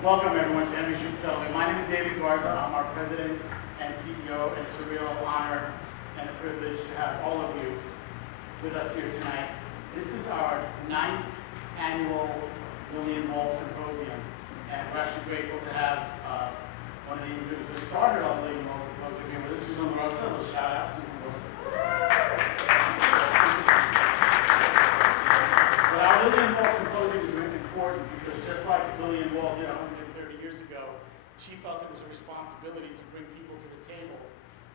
Welcome everyone to Henry Street Settlement. My name is David Garza. I'm our president and CEO, and it's a real honor and a privilege to have all of you with us here tonight. This is our 9th annual Lillian Wald Symposium, and we're actually grateful to have one of the individuals who started on the Lillian Wald Symposium here with us, Susan LaRosa. Let's shout out Susan LaRosa. But our Lillian Wald Symposium is really important because just like Lillian Wald did 130 years ago, she felt it was a responsibility to bring people to the table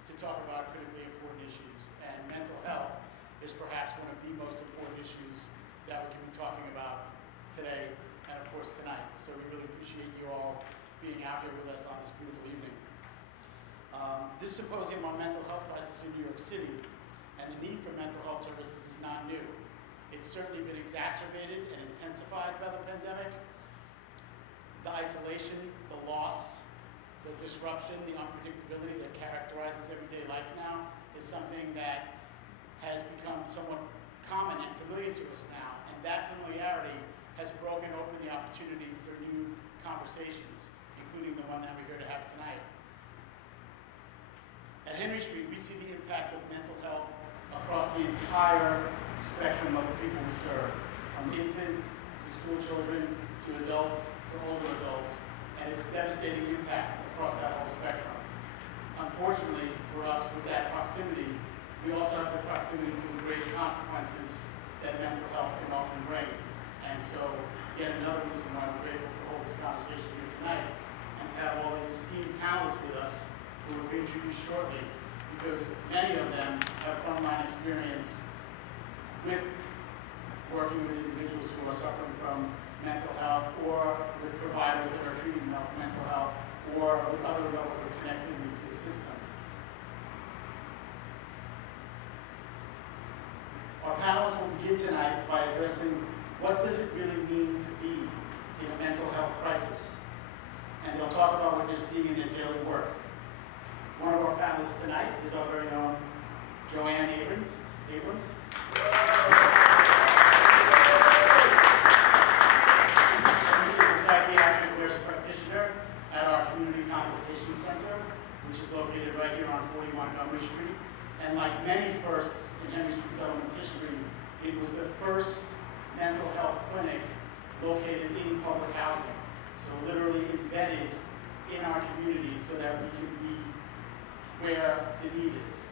to talk about critically important issues. And mental health is perhaps one of the most important issues that we can be talking about today and of course tonight. So we really appreciate you all being out here with us on this beautiful evening. This symposium on mental health crisis in New York City and the need for mental health services is not new. It's certainly been exacerbated and intensified by the pandemic. The isolation, the loss, the disruption, the unpredictability that characterizes everyday life now is something that has become somewhat common and familiar to us now. And that familiarity has broken open the opportunity for new conversations, including the one that we're here to have tonight. At Henry Street, we see the impact of mental health across the entire spectrum of the people we serve, from infants to school children to adults to older adults, and its devastating impact across that whole spectrum. Unfortunately for us, with that proximity, we also have the proximity to the great consequences that mental health can often bring. And so, yet another reason why we're grateful to hold this conversation here tonight, and to have all these esteemed panelists with us, who will be introduced shortly, because many of them have frontline experience with working with individuals who are suffering from mental health, or with providers that are treating mental health, or with other levels of connectivity to the system. Our panelists will begin tonight by addressing what does it really mean to be in a mental health crisis, and they'll talk about what they're seeing in their daily work. One of our panelists tonight is our very own Joanne Abrams. She is a psychiatric nurse practitioner at our Community Consultation Center, which is located right here on 40 Montgomery Street. And like many firsts in Henry Street Settlement's history, it was the first mental health clinic located in public housing. So literally embedded in our community so that we can be where the need is.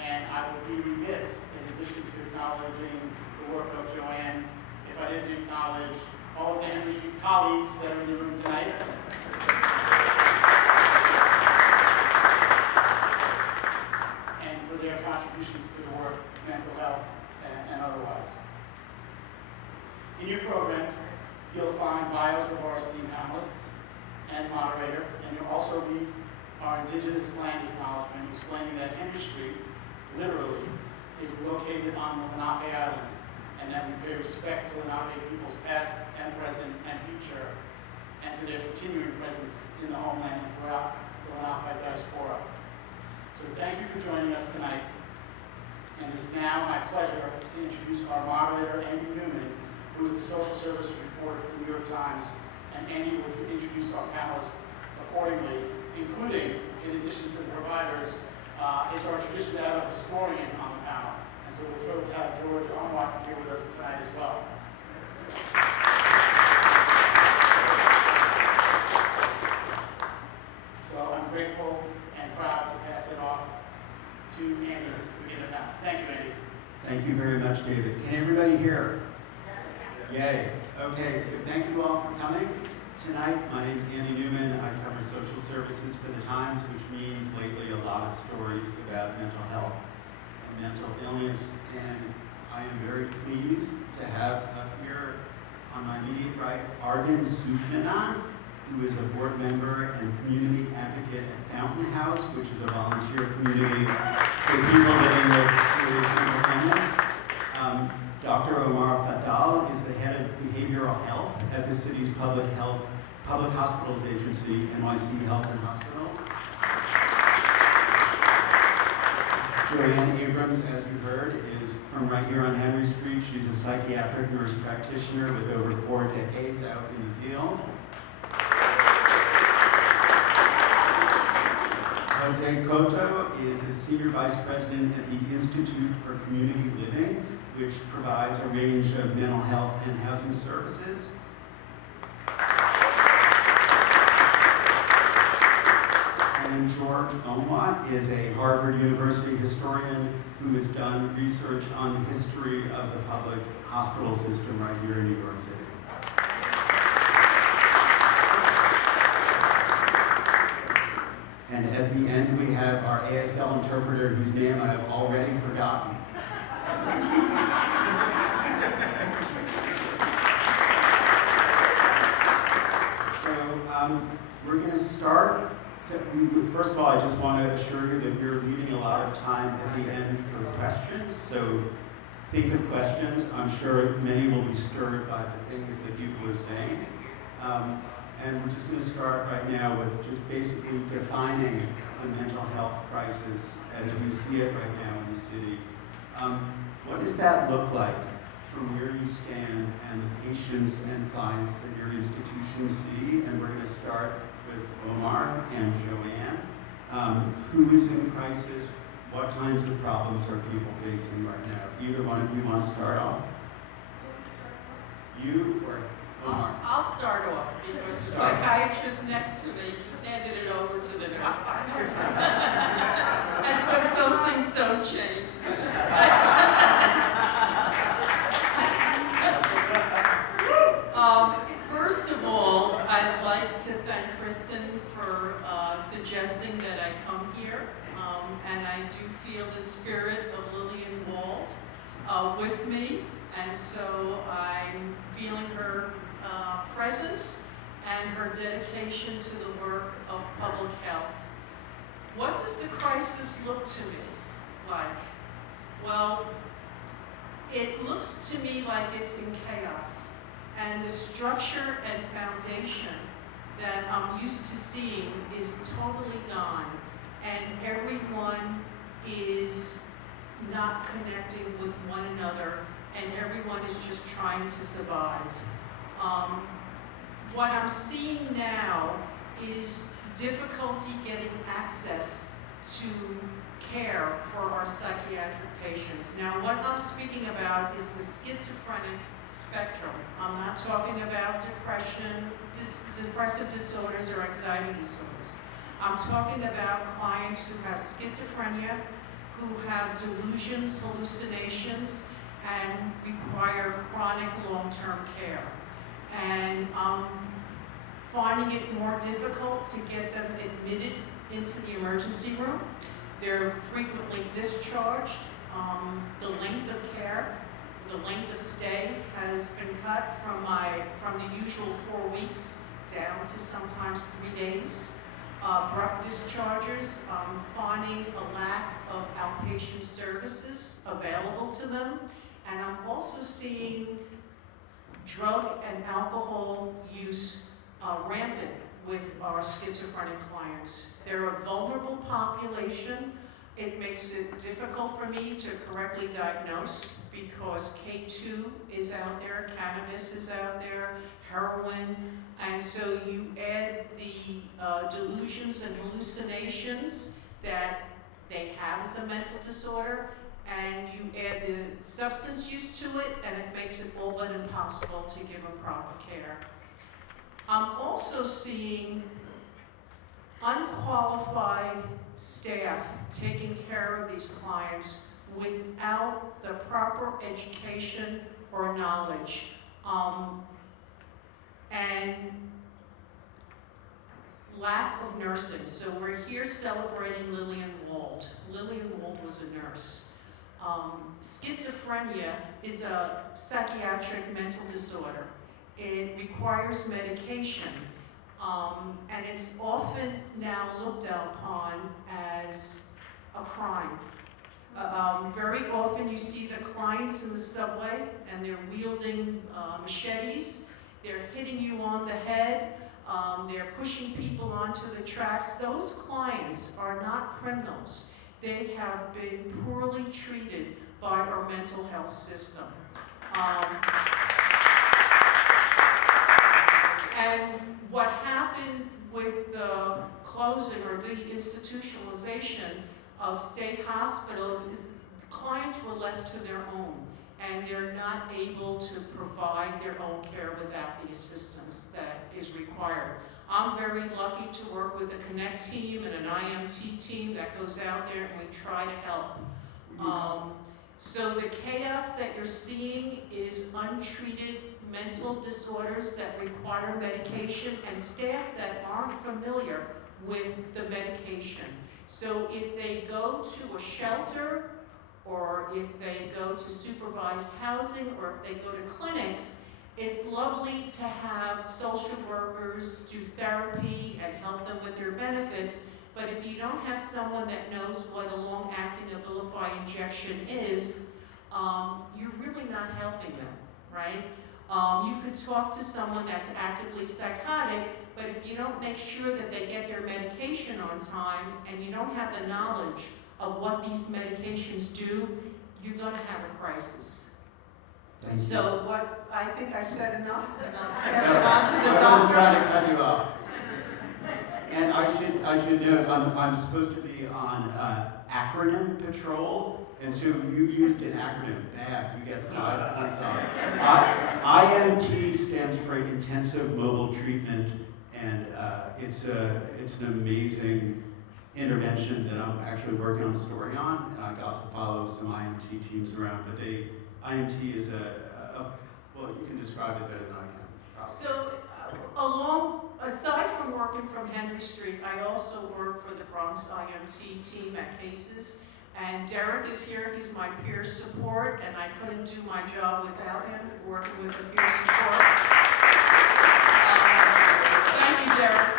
And I would be remiss, in addition to acknowledging the work of Joanne, if I didn't acknowledge all of the Henry Street colleagues that are in the room tonight. And for their contributions to the work, mental health and otherwise. In your program, you'll find bios of our esteemed panelists and moderator, and you'll also read our Indigenous land acknowledgement explaining that Henry Street, literally, is located on the Lenape Island, and that we pay respect to Lenape people's past and present and future, and to their continuing presence in the homeland and throughout the Lenape diaspora. So thank you for joining us tonight, and it's now my pleasure to introduce our moderator, Andy Newman, who is the social service reporter for the New York Times, and Andy will introduce our panelists accordingly, including, in addition to the providers, it's our tradition to have a historian on the panel. And so we're thrilled to have George Aumoithe here with us tonight as well. So I'm grateful and proud to pass it off to Andy to begin the panel. Thank you, Andy. Thank you very much, David. Can everybody hear? Yay. Okay, so thank you all for coming tonight. My name's Andy Newman. I cover social services for the Times, which means lately a lot of stories about mental health and mental illness. And I am very pleased to have up here on my immediate right, Arvind Sooknanan, who is a board member and community advocate at Fountain House, which is a volunteer community for people living with serious mental illness. Dr. Omar Fattal is the head of behavioral health at the city's public hospitals agency, NYC Health Hospitals. Joanne Abrams, as you heard, is from right here on Henry Street. She's a psychiatric nurse practitioner with over 4 decades out in the field. Jose Cotto is a senior vice president at the Institute for Community Living, which provides a range of mental health and housing services. And George Aumoithe is a Harvard University historian who has done research on the history of the public hospital system right here in New York City. And at the end, we have our ASL interpreter, whose name I have already forgotten. So we're going to start. First of all, I just want to assure you that we're leaving a lot of time at the end for questions. So think of questions. I'm sure many will be stirred by the things that people are saying. And we're just going to start right now with just basically defining the mental health crisis as we see it right now in the city. What does that look like from where you stand and the patients and clients that your institution see? And we're going to start with Omar and Joanne. Who is in crisis? What kinds of problems are people facing right now? Either one of you want to start off? You or Omar? I'll start off because the psychiatrist next to me just handed it over to the nurse. And so some things don't change. First of all, I'd like to thank Kristen for suggesting that I come here. And I do feel the spirit of Lillian Wald with me. And so I'm feeling her presence and her dedication to the work of public health. What does the crisis look to me like? Well, it looks to me like it's in chaos. And the structure and foundation that I'm used to seeing is totally gone. And everyone is not connecting with one another, and everyone is just trying to survive. What I'm seeing now is difficulty getting access to care for our psychiatric patients. Now, what I'm speaking about is the schizophrenic spectrum. I'm not talking about depression, depressive disorders, or anxiety disorders. I'm talking about clients who have schizophrenia, who have delusions, hallucinations, and require chronic long-term care. And I'm finding it more difficult to get them admitted into the emergency room. They're frequently discharged. The length of care, the length of stay has been cut from the usual 4 weeks down to sometimes 3 days. Abrupt discharges, finding a lack of outpatient services available to them. And I'm also seeing drug and alcohol use rampant with our schizophrenic clients. They're a vulnerable population. It makes it difficult for me to correctly diagnose because K2 is out there, cannabis is out there, heroin, and so you add the delusions and hallucinations that they have as a mental disorder, and you add the substance use to it, and it makes it all but impossible to give them proper care. I'm also seeing unqualified staff taking care of these clients without the proper education or knowledge. And lack of nursing. So we're here celebrating Lillian Wald. Lillian Wald was a nurse. Schizophrenia is a psychiatric mental disorder. It requires medication. And it's often now looked upon as a crime. Very often you see the clients in the subway and they're wielding machetes, they're hitting you on the head, they're pushing people onto the tracks. Those clients are not criminals. They have been poorly treated by our mental health system. And what happened with the closing or deinstitutionalization of state hospitals is clients were left to their own, and they're not able to provide their own care without the assistance that is required. I'm very lucky to work with a Connect team and an IMT team that goes out there and we try to help. So the chaos that you're seeing is untreated mental disorders that require medication and staff that aren't familiar with the medication. So if they go to a shelter, or if they go to supervised housing, or if they go to clinics, it's lovely to have social workers do therapy and help them with their benefits, but if you don't have someone that knows what a long-acting Abilify injection is, you're really not helping them, right? You could talk to someone that's actively psychotic, but if you don't make sure that they get their medication on time and you don't have the knowledge of what these medications do, you're going to have a crisis. So what, I think I said enough, and I'll pass it on to the doctor. I wasn't trying to cut you off. And I should note, I'm supposed to be on acronym patrol, and so you used an acronym. You get 5 points on it. IMT stands for Intensive Mobile Treatment, and it's an amazing intervention that I'm actually working on a story on, and I got to follow some IMT teams around, but IMT is well, you can describe it better than I can. So, aside from working from Henry Street, I also work for the Bronx IMT team at Cases, and Derek is here, he's my peer support, and I couldn't do my job without him, working with the peer support. Thank you, Derek.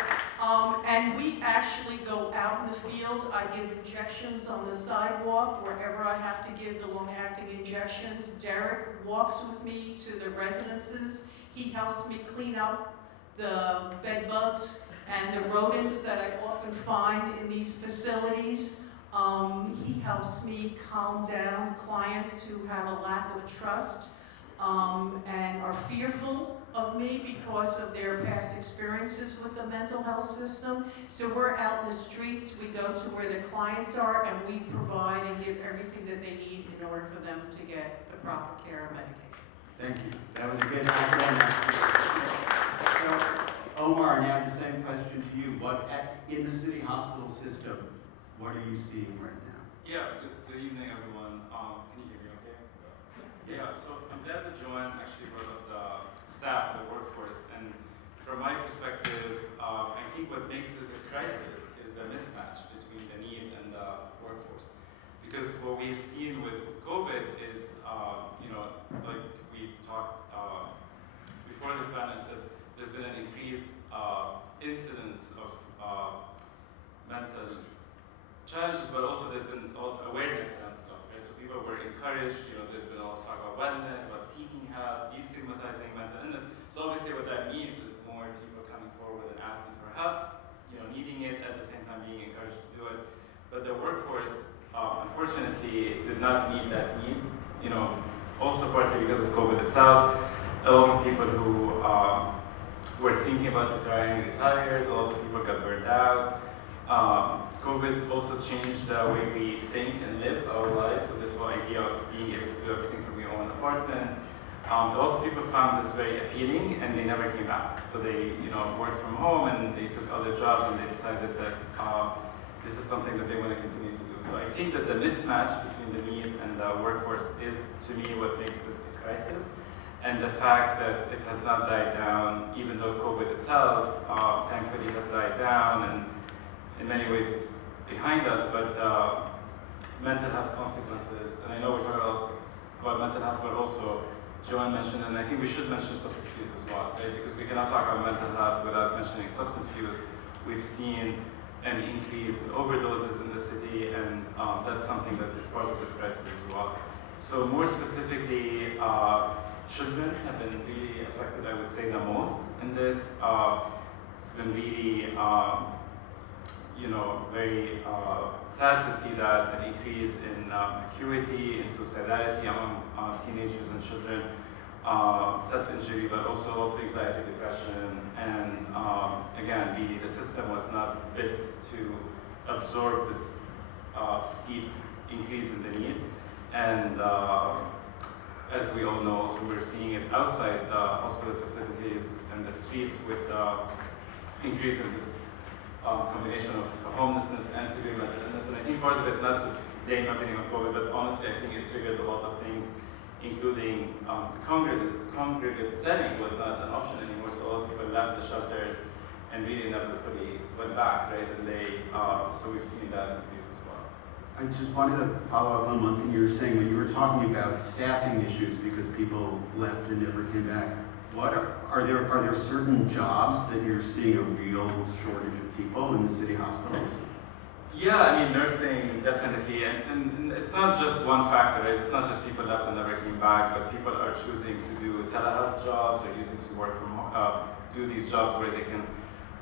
And we actually go out in the field. I give injections on the sidewalk wherever I have to give the long-acting injections. Derek walks with me to the residences. He helps me clean up the bed bugs and the rodents that I often find in these facilities. He helps me calm down clients who have a lack of trust and are fearful of me because of their past experiences with the mental health system. So we're out in the streets, we go to where the clients are, and we provide and give everything that they need in order for them to get the proper care and medication. Thank you. That was a good acronym. So, Omar, now the same question to you. In the city hospital system, what are you seeing right now? Yeah, good evening, everyone. Can you hear me okay? Yeah, so I'm glad to join, actually brought up the staff and the workforce, and from my perspective, I think what makes this a crisis is the mismatch between the need and the workforce. Because what we've seen with COVID is, like we talked before this panel, is that there's been an increased incidence of mental challenges, but also there's been a lot of awareness around stuff, right? So people were encouraged, there's been a lot of talk about wellness, about seeking help, destigmatizing mental illness. So obviously what that means is more people coming forward and asking for help, needing it, at the same time being encouraged to do it. But the workforce, unfortunately, did not meet that need, also partly because of COVID itself. A lot of people who were thinking about retiring retired, a lot of people got burned out. COVID also changed the way we think and live our lives with this whole idea of being able to do everything from your own apartment. A lot of people found this very appealing and they never came back. So they worked from home and they took other jobs and they decided that this is something that they want to continue to do. So I think that the mismatch between the need and the workforce is, to me, what makes this a crisis. And the fact that it has not died down, even though COVID itself, thankfully, has died down, and in many ways it's behind us, but mental health consequences, and I know we're talking about mental health, but also Joanne mentioned, and I think we should mention substance use as well, right? Because we cannot talk about mental health without mentioning substance use. We've seen an increase in overdoses in the city, and that's something that is part of this crisis as well. So more specifically, children have been really affected, I would say, the most in this. It's been really, very sad to see that an increase in acuity, in suicidality among teenagers and children, self-injury, but also anxiety, depression, and again, really the system was not built to absorb this steep increase in the need. And as we all know, also we're seeing it outside the hospital facilities and the streets with the increase in this combination of homelessness and severe mental illness. And I think part of it, not to blame everything on COVID, but honestly, I think it triggered a lot of things, including congregate setting was not an option anymore, so a lot of people left the shelters and really never fully went back, right? And so we've seen that increase as well. I just wanted to follow up on one thing you were saying when you were talking about staffing issues because people left and never came back. Are there certain jobs that you're seeing a real shortage of people in the city hospitals? Yeah, I mean, nursing, definitely, and it's not just one factor, right? It's not just people left and never came back, but people are choosing to do telehealth jobs, or using to work from home, do these jobs where they can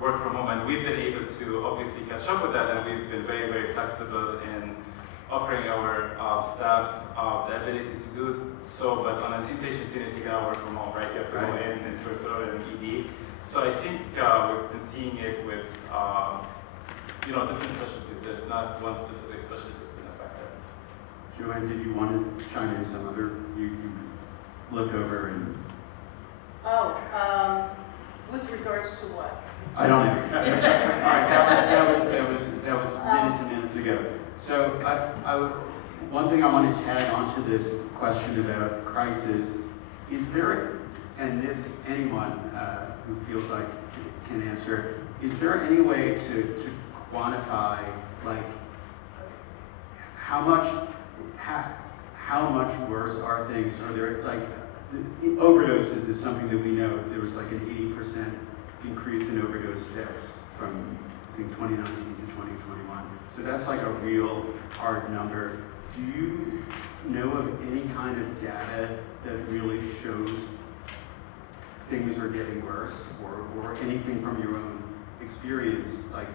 work from home, and we've been able to obviously catch up with that, and we've been very, very flexible in offering our staff the ability to do so, but on an inpatient unit, you cannot work from home, right? You have to go in person or in ED. So I think we've been seeing it with different specialties. There's not one specific specialty that's been affected. Joanne, did you want to chime in some other, you looked over and... With regards to what? I don't know. All right, that was minutes and minutes ago. So one thing I want to tag onto this question about crisis, is there, and this anyone who feels like can answer, is there any way to quantify like how much worse are things? Are there like overdoses is something that we know. There was like an 80% increase in overdose deaths from I think 2019 to 2021. So that's like a real hard number. Do you know of any kind of data that really shows things are getting worse, or anything from your own experience, like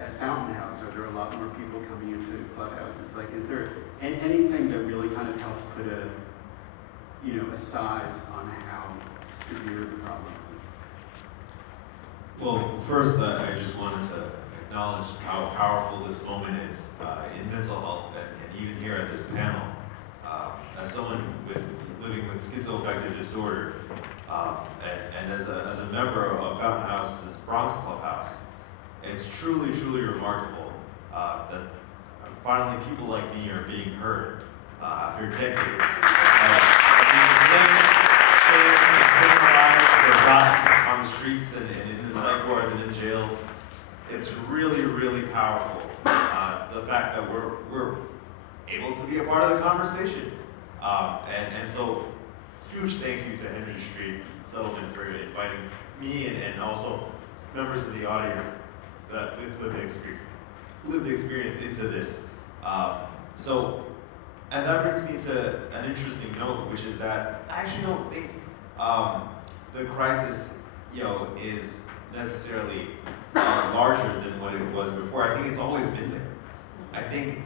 at Fountain House, are there a lot more people coming into clubhouses? Like, is there anything that really kind of helps put a size on how severe the problem is? Well, first, I just wanted to acknowledge how powerful this moment is in mental health, and even here at this panel. As someone living with schizoaffective disorder, and as a member of Fountain House's Bronx Clubhouse, it's truly, truly remarkable that finally people like me are being heard after decades of being criminalized, forgotten on the streets and in the psych wards and in jails. It's really, really powerful, the fact that we're able to be a part of the conversation. And so, huge thank you to Henry Street Settlement for inviting me and also members of the audience that lived the experience into this. And that brings me to an interesting note, which is that I actually don't think the crisis, is necessarily larger than what it was before. I think it's always been there. I think,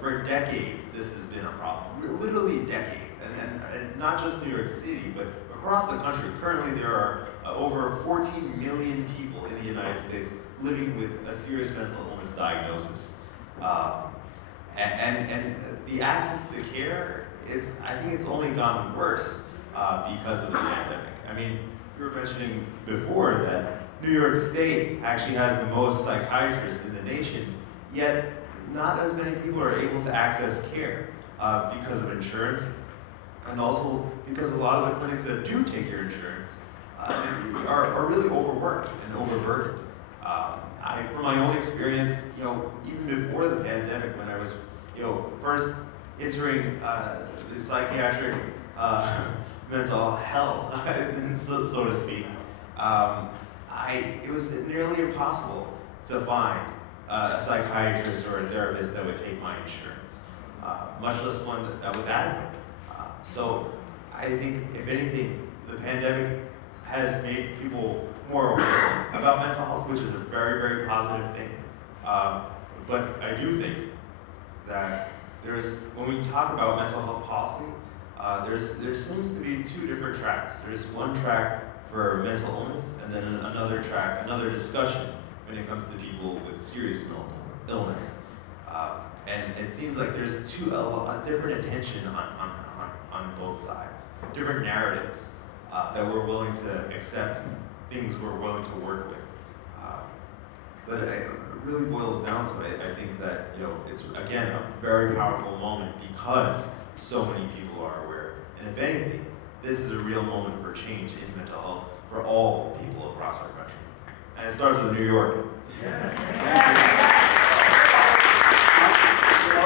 for decades, this has been a problem, literally decades. And not just New York City, but across the country. Currently, there are over 14 million people in the United States living with a serious mental illness diagnosis. And the access to care, I think it's only gotten worse because of the pandemic. I mean, you were mentioning before that New York State actually has the most psychiatrists in the nation, yet not as many people are able to access care because of insurance, and also because a lot of the clinics that do take your insurance are really overworked and overburdened. From my own experience, even before the pandemic, when I was, first entering the psychiatric mental health, so to speak, it was nearly impossible to find a psychiatrist or a therapist that would take my insurance, much less one that was adequate. So I think, if anything, the pandemic has made people more aware about mental health, which is a very, very positive thing. But I do think that when we talk about mental health policy, there seems to be two different tracks. There's one track for mental illness, and then another track, another discussion when it comes to people with serious mental illness. And it seems like there's a different attention on both sides, different narratives that we're willing to accept, things we're willing to work with. But it really boils down to it. I think that it's again a very powerful moment because so many people are aware. And if anything, this is a real moment for change in mental health for all people across our country. And it starts with New York.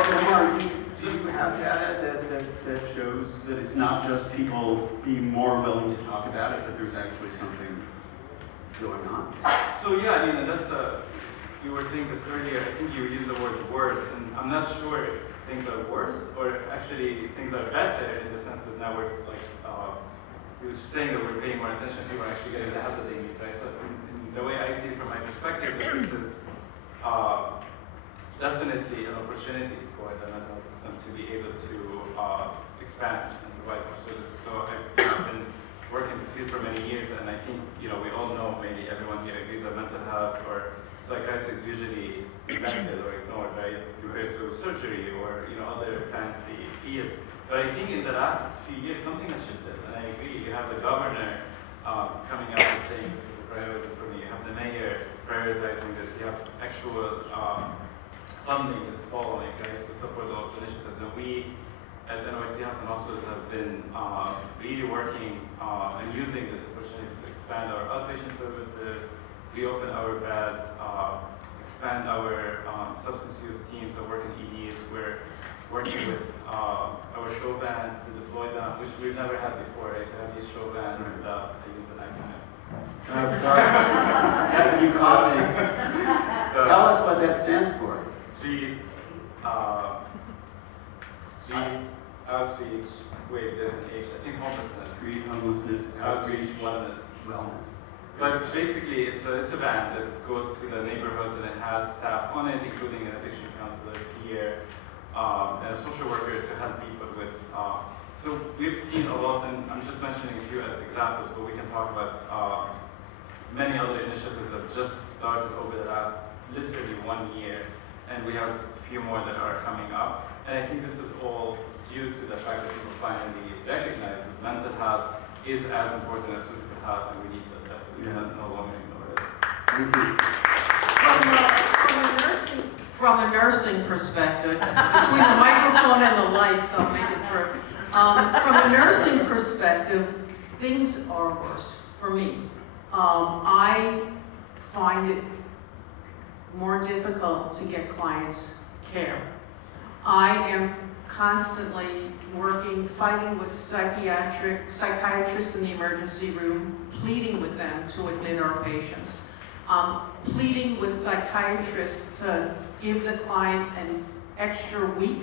Omar, do you have data that shows that it's not just people being more willing to talk about it, but there's actually something going on? So yeah, I mean, that's you were saying this earlier, I think you used the word worse, and I'm not sure if things are worse or if actually things are better in the sense that now we're like, you were saying that we're paying more attention, people are actually getting the help that they need, right? So in the way I see it from my perspective, this is definitely an opportunity for the mental system to be able to expand and provide more services. So I've been working in this field for many years, and I think we all know, maybe everyone here agrees that mental health or psychiatry is usually neglected or ignored, right? Compared to surgery or other fancy fields. But I think in the last few years something has shifted, and I agree. You have the governor coming out and saying this is a priority for me. You have the mayor prioritizing this. You have actual funding that's following, right, to support all of the initiatives. And we at NYC Health Hospitals have been really working and using this opportunity to expand our outpatient services, reopen our beds, expand our substance use teams that work in EDs. We're working with our show vans to deploy them, which we've never had before, right? To have these show vans that I use an acronym. I'm sorry. You caught me. Tell us what that stands for. Street outreach. Wait, there's an H. I think homelessness. Street homelessness, Outreach, wellness. But basically, it's a van that goes to the neighborhoods and it has staff on it, including an addiction counselor, peer, and a social worker to help people with. So we've seen a lot, and I'm just mentioning a few as examples, but we can talk about many other initiatives that just started over the last literally 1 year, and we have a few more that are coming up. And I think this is all due to the fact that people finally recognize that mental health is as important as physical health, and we need to address it. We cannot no longer ignore it. Thank you. From a nursing perspective, between the microphone and the lights, I'll make it through. From a nursing perspective, things are worse for me. I find it more difficult to get clients care. I am constantly fighting with psychiatrists in the emergency room, pleading with them to admit our patients. Pleading with psychiatrists to give the client an extra week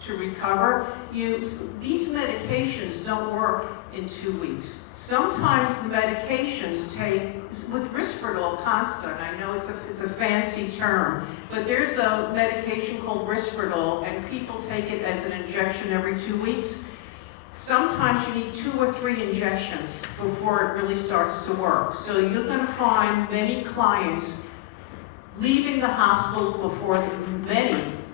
to recover. These medications don't work in 2 weeks. Sometimes the medications take, with Risperdal Constant, I know it's a fancy term, but there's a medication called Risperdal, and people take it as an injection every 2 weeks. Sometimes you need 2 or 3 injections before it really starts to work. So you're going to find many clients leaving the hospital before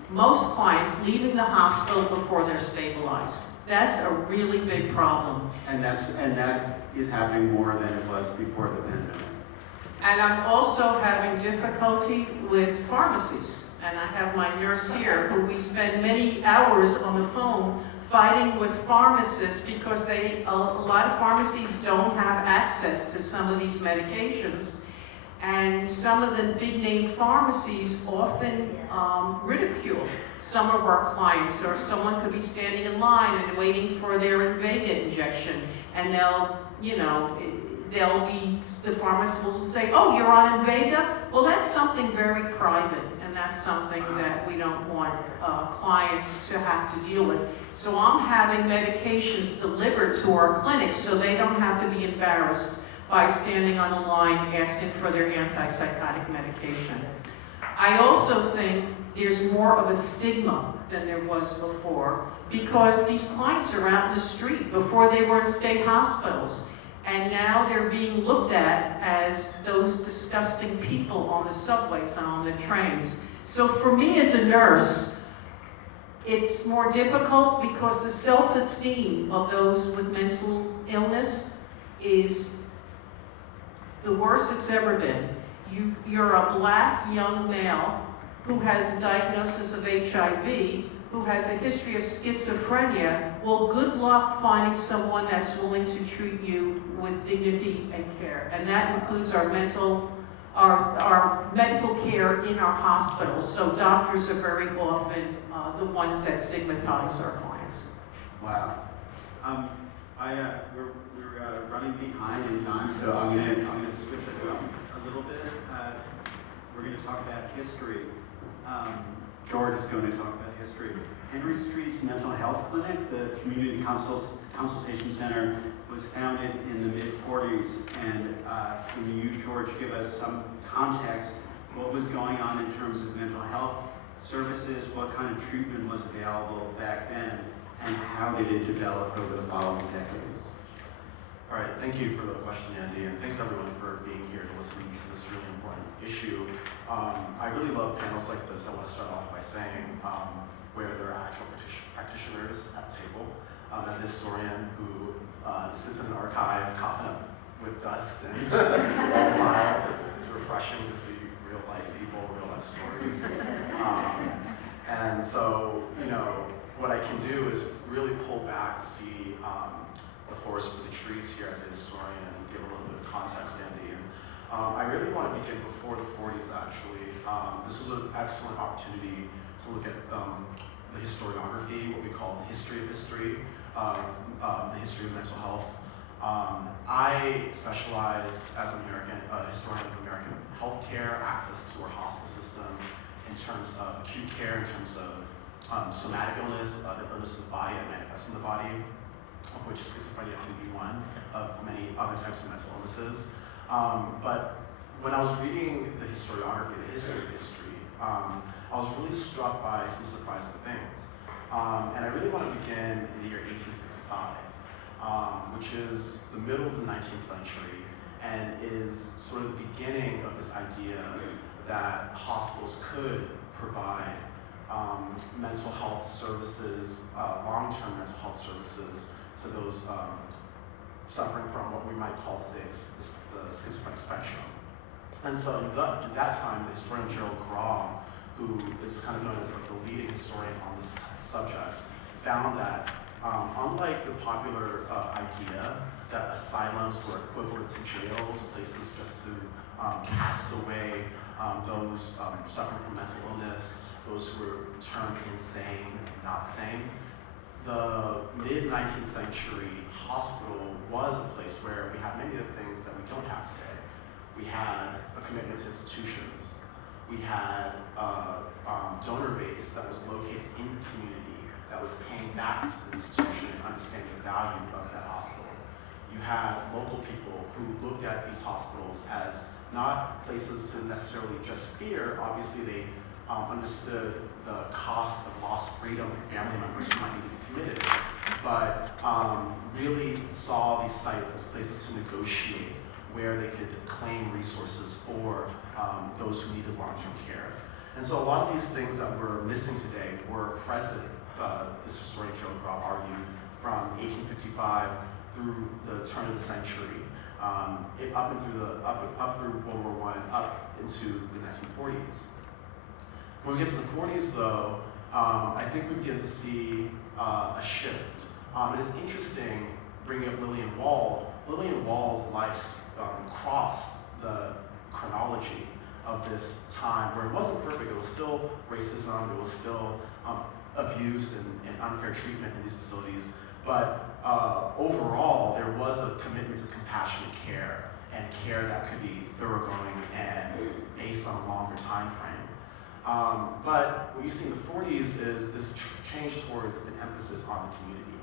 most clients leaving the hospital before they're stabilized. That's a really big problem. And that is happening more than it was before the pandemic. And I'm also having difficulty with pharmacies. And I have my nurse here who we spend many hours on the phone fighting with pharmacists because a lot of pharmacies don't have access to some of these medications. And some of the big name pharmacies often ridicule some of our clients, or someone could be standing in line and waiting for their Invega injection, and the pharmacist will say, oh, you're on Invega? Well, that's something very private, and that's something that we don't want clients to have to deal with. So I'm having medications delivered to our clinics so they don't have to be embarrassed by standing on the line asking for their antipsychotic medication. I also think there's more of a stigma than there was before because these clients are out in the street. Before they were in state hospitals. And now they're being looked at as those disgusting people on the subways and on the trains. So for me as a nurse, it's more difficult because the self-esteem of those with mental illness is the worst it's ever been. You're a black young male who has a diagnosis of HIV, who has a history of schizophrenia. Well, good luck finding someone that's willing to treat you with dignity and care. And that includes our medical care in our hospitals. So doctors are very often the ones that stigmatize our clients. Wow. We're running behind in time, so I'm gonna switch us up a little bit. We're gonna talk about history. George is going to talk about history. Henry Street's Mental Health Clinic, the Community Consultation Center, was founded in the mid-40s, and can you, George, give us some context? What was going on in terms of mental health services? What kind of treatment was available back then? And how did it develop over the following decades? All right, thank you for the question, Andy, and thanks everyone for being here to listen to this really important issue. I really love panels like this. I want to start off by saying where there are actual practitioners at the table. As a historian who sits in an archive coughing up with dust and files, it's refreshing to see real life people, real life stories. And so, you know, what I can do is really pull back to see the forest for the trees here as a historian and give a little bit of context, Andy. And I really want to begin before the 40s, actually. This was an excellent opportunity to look at the historiography, what we call the history of history, the history of mental health. I specialize as an historian of American healthcare, access to our hospital system in terms of acute care, in terms of somatic illness, the illness of the body that manifests in the body, of which schizophrenia can be one of many other types of mental illnesses. But when I was reading the historiography, the history of history, I was really struck by some surprising things. And I really want to begin in the year 1855, which is the middle of the 19th century and is sort of the beginning of this idea that hospitals could provide mental health services, long-term mental health services to those suffering from what we might call today the schizophrenic spectrum. And so at that time, the historian Gerald Graw, who is kind of known as like the leading historian on this subject, found that unlike the popular idea that asylums were equivalent to jails, places just to cast away those suffering from mental illness, those who were termed insane and not sane, the mid-19th century hospital was a place where we had many of the things that we don't have today. We had a commitment to institutions. We had a donor base that was located in the community that was paying back to the institution and understanding the value of that hospital. You had local people who looked at these hospitals as not places to necessarily just fear. Obviously, they understood the cost of lost freedom for family members who might need to be committed, but really saw these sites as places to negotiate where they could claim resources for those who needed long-term care. And so a lot of these things that we're missing today were present, this historian Joe Graw argued, from 1855 through the turn of the century, up through World War I, up into the 1940s. When we get to the 40s, though, I think we begin to see a shift. And it's interesting bringing up Lillian Wald. Lillian Wald's life crossed the chronology of this time, where it wasn't perfect. It was still racism, it was still abuse and unfair treatment in these facilities. But overall, there was a commitment to compassionate care, and care that could be thoroughgoing and based on a longer time frame. But what you see in the 40s is this change towards an emphasis on the community.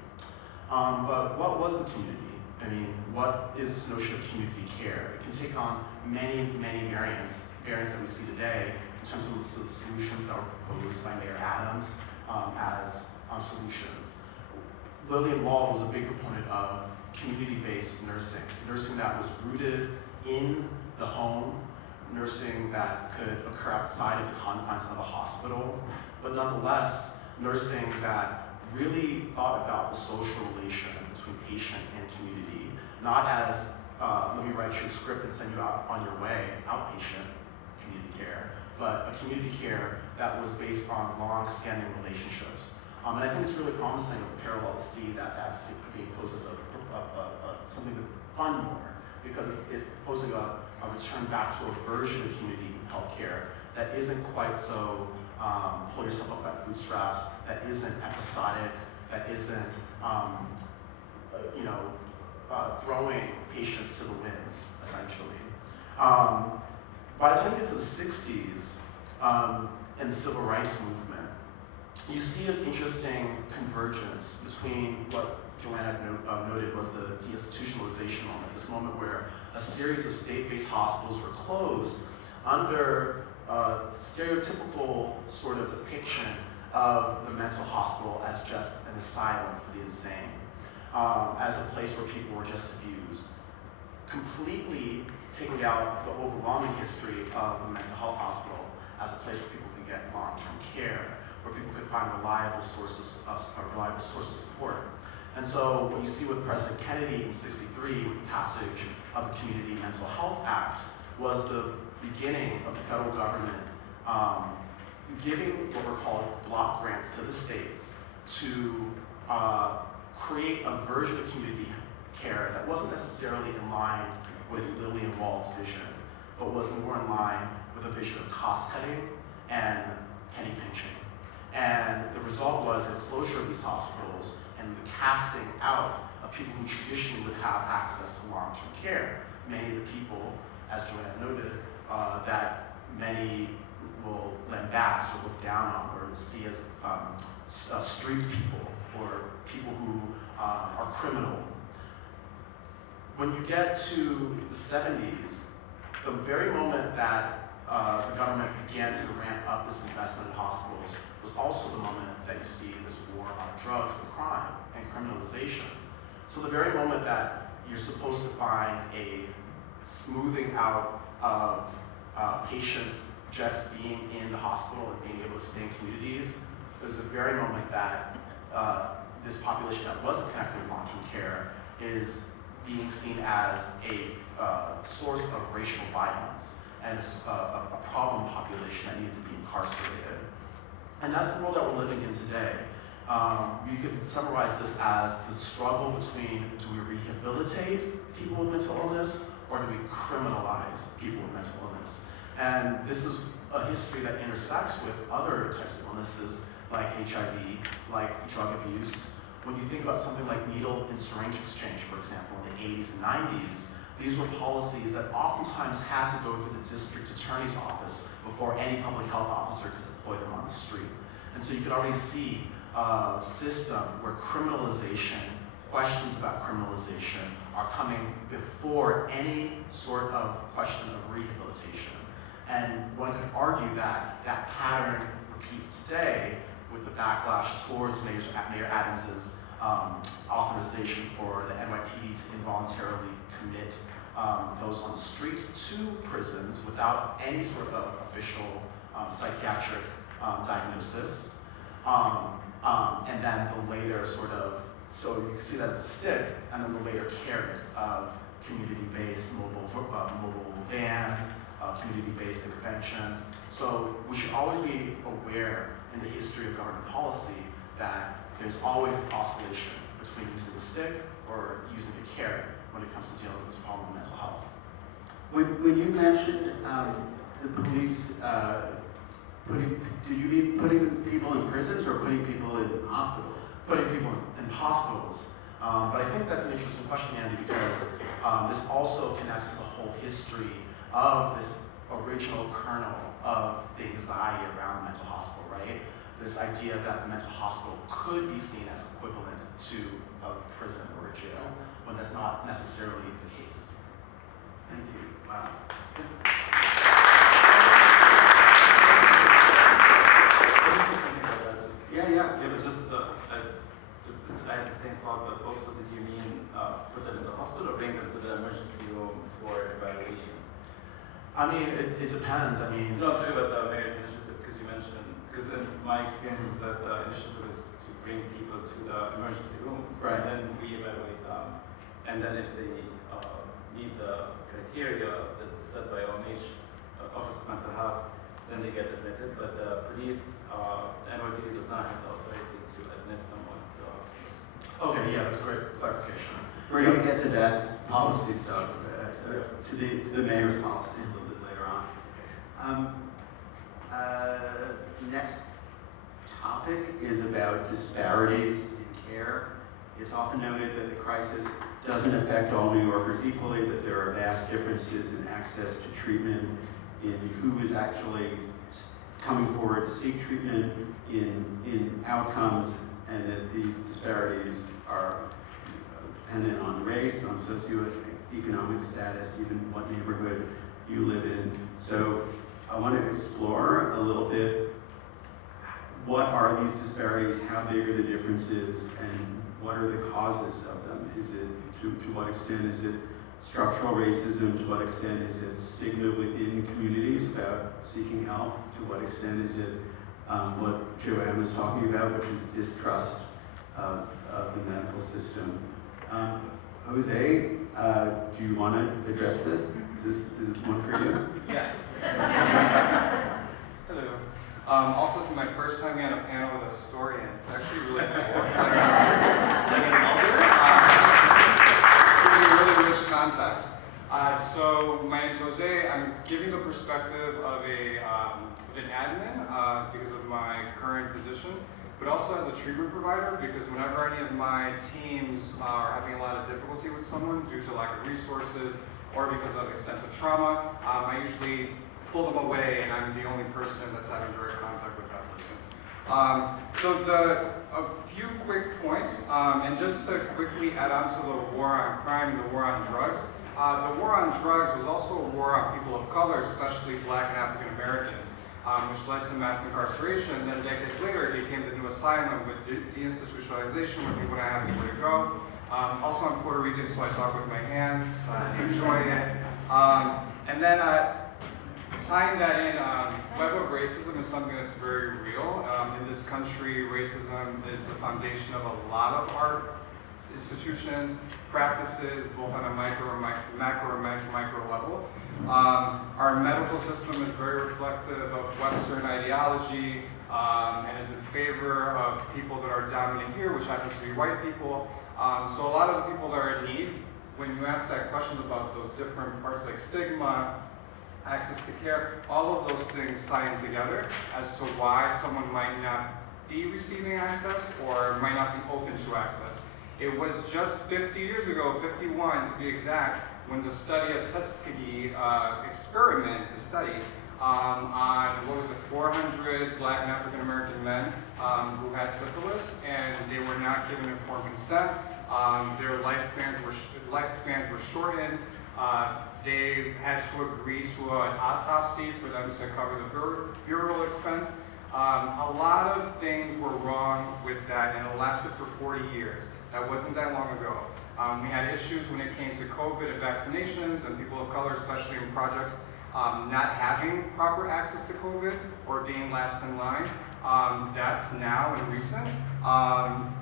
But what was the community? I mean, what is this notion of community care? It can take on many, many variants that we see today in terms of the solutions that were proposed by Mayor Adams as solutions. Lillian Wald was a big proponent of community-based nursing, nursing that was rooted in the home, nursing that could occur outside of the confines of a hospital, but nonetheless, nursing that really thought about the social relation between patient and community, not as, let me write you a script and send you out on your way, outpatient community care, but a community care that was based on long-standing relationships. And I think it's really promising as a parallel to see that that's being posed as something to fund more, because it's posing a return back to a version of community healthcare that isn't quite so pull yourself up by the bootstraps, that isn't episodic, that isn't throwing patients to the winds, essentially. By the time you get to the 60s, in the civil rights movement, you see an interesting convergence between what Joanna noted was the deinstitutionalization moment, this moment where a series of state-based hospitals were closed under a stereotypical sort of depiction of the mental hospital as just an asylum for the insane, as a place where people were just abused, completely taking out the overwhelming history of the mental health hospital as a place where people could get long-term care, where people could find reliable sources of support. And so what you see with President Kennedy in '63 with the passage of the Community Mental Health Act was the beginning of the federal government giving what were called block grants to the states to create a version of community care that wasn't necessarily in line with Lillian Wald's vision, but was more in line with a vision of cost cutting and penny pinching. And the result was the closure of these hospitals and the casting out of people who traditionally would have access to long-term care. Many of the people, as Joanna noted, that many will lambast or look down on or see as street people or people who are criminal. When you get to the 70s, the very moment that the government began to ramp up this investment in hospitals was also the moment that you see this war on drugs and crime and criminalization. So the very moment that you're supposed to find a smoothing out of patients just being in the hospital and being able to stay in communities is the very moment that this population that wasn't connected with long-term care is being seen as a source of racial violence and a problem population that needed to be incarcerated. And that's the world that we're living in today. You could summarize this as the struggle between, do we rehabilitate people with mental illness or do we criminalize people with mental illness? And this is a history that intersects with other types of illnesses like HIV, like drug abuse. When you think about something like needle and syringe exchange, for example, in the 80s and 90s, these were policies that oftentimes had to go through the district attorney's office before any public health officer could deploy them on the street. And so you could already see a system where criminalization, questions about criminalization, are coming before any sort of question of rehabilitation. And one could argue that that pattern repeats today with the backlash towards Mayor Adams's authorization for the NYPD to involuntarily commit those on the street to prisons without any sort of official psychiatric diagnosis. And then the later sort of, so you can see that as a stick, and then the later carrot of community-based mobile vans, community-based interventions. So we should always be aware in the history of government policy that there's always this oscillation between using the stick or using the carrot when it comes to dealing with this problem of mental health. When you mentioned the police, did you mean putting people in prisons or putting people in hospitals? Putting people in hospitals. But I think that's an interesting question, Andy, because this also connects to the whole history of this original kernel of the anxiety around the mental hospital, right? This idea that the mental hospital could be seen as equivalent to a prison or a jail, when that's not necessarily the case. Thank you. Wow. Yeah. Yeah, but just I had the same thought, but also did you mean for the experience is that the initiative is to bring people to the emergency rooms, Right. and then we evaluate them. And then if they meet the criteria that's set by Omar, Office of Mental Health, then they get admitted. But the police, the NYPD does not have the authority to admit someone to a hospital. Okay, yeah, that's great clarification. We're going to get to that policy stuff, to the mayor's policy a little bit later on. The next topic is about disparities in care. It's often noted that the crisis doesn't affect all New Yorkers equally, that there are vast differences in access to treatment, in who is actually coming forward to seek treatment, in outcomes, and that these disparities are dependent on race, on socioeconomic status, even what neighborhood you live in. So I want to explore a little bit what are these disparities, how big are the differences, and what are the causes of them? Is it, to what extent is it structural racism? To what extent is it stigma within communities about seeking help? To what extent is it what Joanne was talking about, which is distrust of the medical system? Jose, do you want to address this? Is this one for you? Yes. Hello. Also, this is my first time being on a panel with a historian. It's actually really cool. It's like an elder. It's a really rich context. So my name's Jose. I'm giving the perspective of an admin because of my current position, but also as a treatment provider, because whenever any of my teams are having a lot of difficulty with someone due to lack of resources or because of extensive trauma, I usually pull them away, and I'm the only person that's having direct contact with that person. A few quick points, and just to quickly add on to the war on crime and the war on drugs. The war on drugs was also a war on people of color, especially Black and African Americans, which led to mass incarceration. Then decades later, it became the new asylum with deinstitutionalization, where people don't have anywhere to go. Also, I'm Puerto Rican, so I talk with my hands, enjoy it. And then tying that in, web of racism is something that's very real. In this country, racism is the foundation of a lot of our institutions, practices, both on a macro and micro level. Our medical system is very reflective of Western ideology and is in favor of people that are dominant here, which happens to be white people. So a lot of the people that are in need, when you ask that question about those different parts like stigma, access to care, all of those things tie in together as to why someone might not be receiving access or might not be open to access. It was just 50 years ago, 51 to be exact, when the study of Tuskegee experiment, the study, on, 400 Black and African American men who had syphilis, and they were not given informed consent. Their lifespans were shortened. They had to agree to an autopsy for them to cover the burial expense. A lot of things were wrong with that, and it lasted for 40 years. That wasn't that long ago. We had issues when it came to COVID and vaccinations, and people of color, especially in projects, not having proper access to COVID or being last in line. That's now and recent.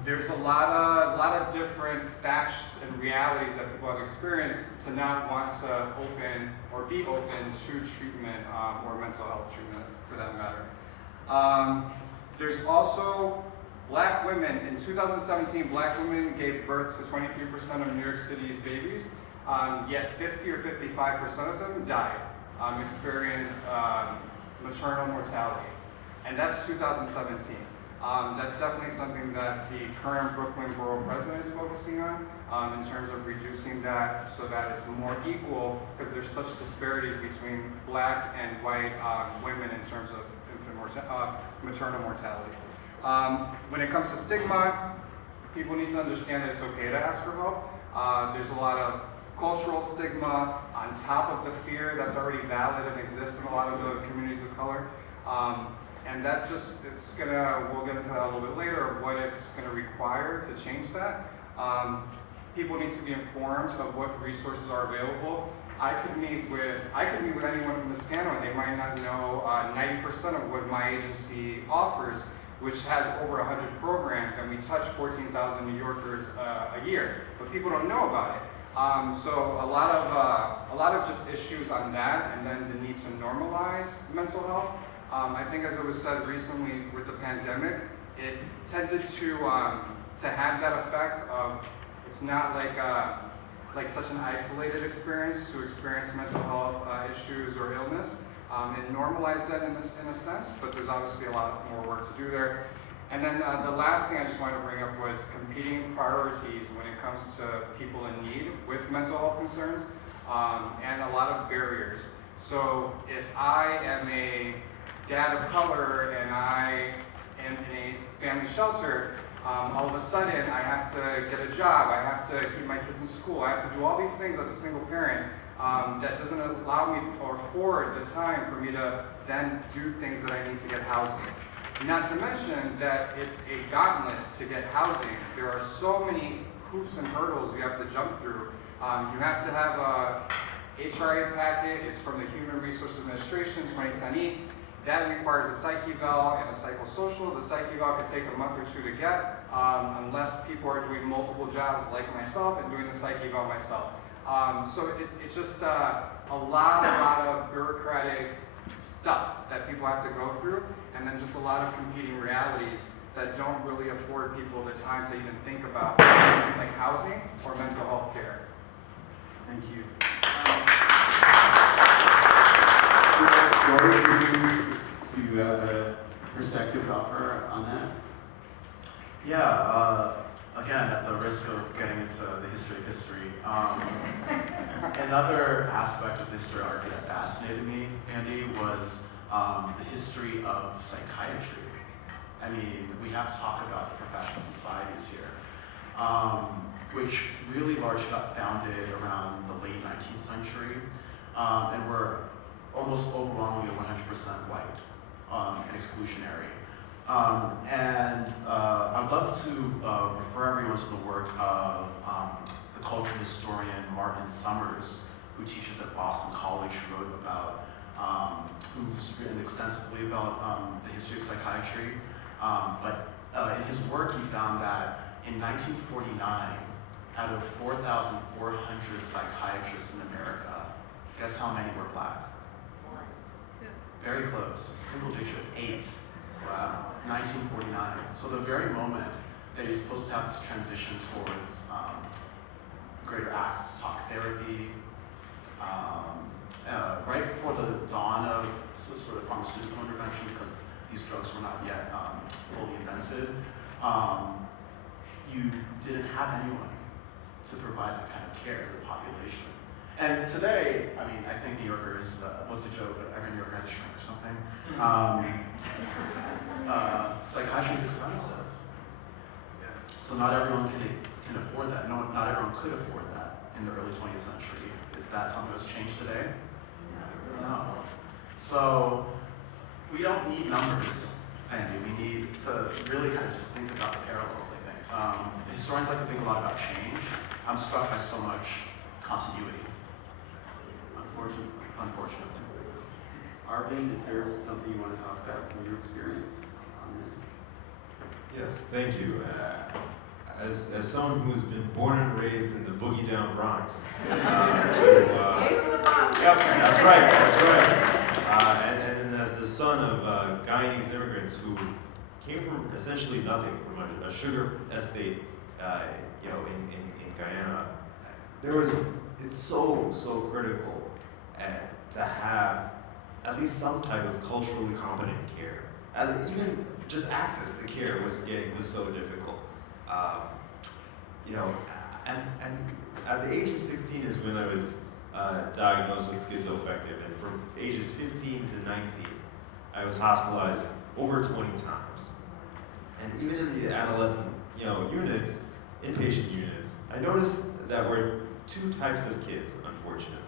There's a lot of different facts and realities that people have experienced to not want to open or be open to treatment or mental health treatment for that matter. There's also Black women. In 2017, Black women gave birth to 23% of New York City's babies, yet 50 or 55% of them died, experienced maternal mortality. And that's 2017. That's definitely something that the current Brooklyn Borough President is focusing on in terms of reducing that so that it's more equal, because there's such disparities between Black and white women in terms of maternal mortality. When it comes to stigma, people need to understand that it's okay to ask for help. There's a lot of cultural stigma on top of the fear that's already valid and exists in a lot of the communities of color. And that just, we'll get into that a little bit later, what it's gonna require to change that. People need to be informed of what resources are available. I could meet with anyone from this panel, and they might not know 90% of what my agency offers. which has over 100 programs, and we touch 14,000 New Yorkers a year, but people don't know about it. So a lot of just issues on that, and then the need to normalize mental health. I think, as it was said recently with the pandemic, it tended to have that effect of, it's not like such an isolated experience to experience mental health issues or illness. It normalized that in a sense, but there's obviously a lot more work to do there. And then the last thing I just wanted to bring up was competing priorities when it comes to people in need with mental health concerns, and a lot of barriers. So if I am a dad of color and I am in a family shelter, all of a sudden I have to get a job, I have to keep my kids in school, I have to do all these things as a single parent that doesn't allow me or afford the time for me to then do things that I need to get housing. Not to mention that it's a gauntlet to get housing. There are so many hoops and hurdles you have to jump through. You have to have a HRA packet. It's from the Human Resources Administration, 2010E. That requires a psych eval and a psychosocial. The psych eval could take a month or two to get, unless people are doing multiple jobs like myself and doing the psych eval myself. So it's just a lot of bureaucratic stuff that people have to go through, and then just a lot of competing realities that don't really afford people the time to even think about something like housing or mental health care. Thank you. George, do you have a perspective to offer on that? Yeah, again, at the risk of getting into the history of history, another aspect of the history arc that fascinated me, Andy, was the history of psychiatry. I mean, we have to talk about the professional societies here, which really largely got founded around the late 19th century, and were almost overwhelmingly 100% white and exclusionary. I'd love to refer everyone to the work of the cultural historian Martin Summers, who teaches at Boston College, who wrote about, who's written extensively about the history of psychiatry. But in his work, he found that in 1949, out of 4,400 psychiatrists in America, guess how many were black? 1, 2. Very close, single digit, 8. Wow, 1949. So the very moment that you're supposed to have this transition towards greater access to talk therapy, right before the dawn of sort of pharmaceutical intervention, because these drugs were not yet fully invented, you didn't have anyone to provide that kind of care to the population. And today, I mean, I think New Yorkers, what's the joke? Every New Yorker has a shrink or something. Psychiatry is expensive. So not everyone can afford that. No, not everyone could afford that in the early 20th century. Is that something that's changed today? No. So we don't need numbers, Andy. We need to really kind of just think about the parallels, I think. Historians like to think a lot about change. I'm struck by so much continuity. Unfortunately. Arvind, is there something you want to talk about from your experience on this? Yes, thank you. As someone who's been born and raised in the boogie down Bronx, that's right. And as the son of Guyanese immigrants who came from essentially nothing, from a sugar estate, in Guyana, it's so critical to have at least some type of culturally competent care. And even just access to care was so difficult. And at the age of 16 is when I was diagnosed with schizoaffective, and from ages 15 to 19, I was hospitalized over 20 times. And even in the adolescent, units, inpatient units, I noticed that were two types of kids, unfortunately.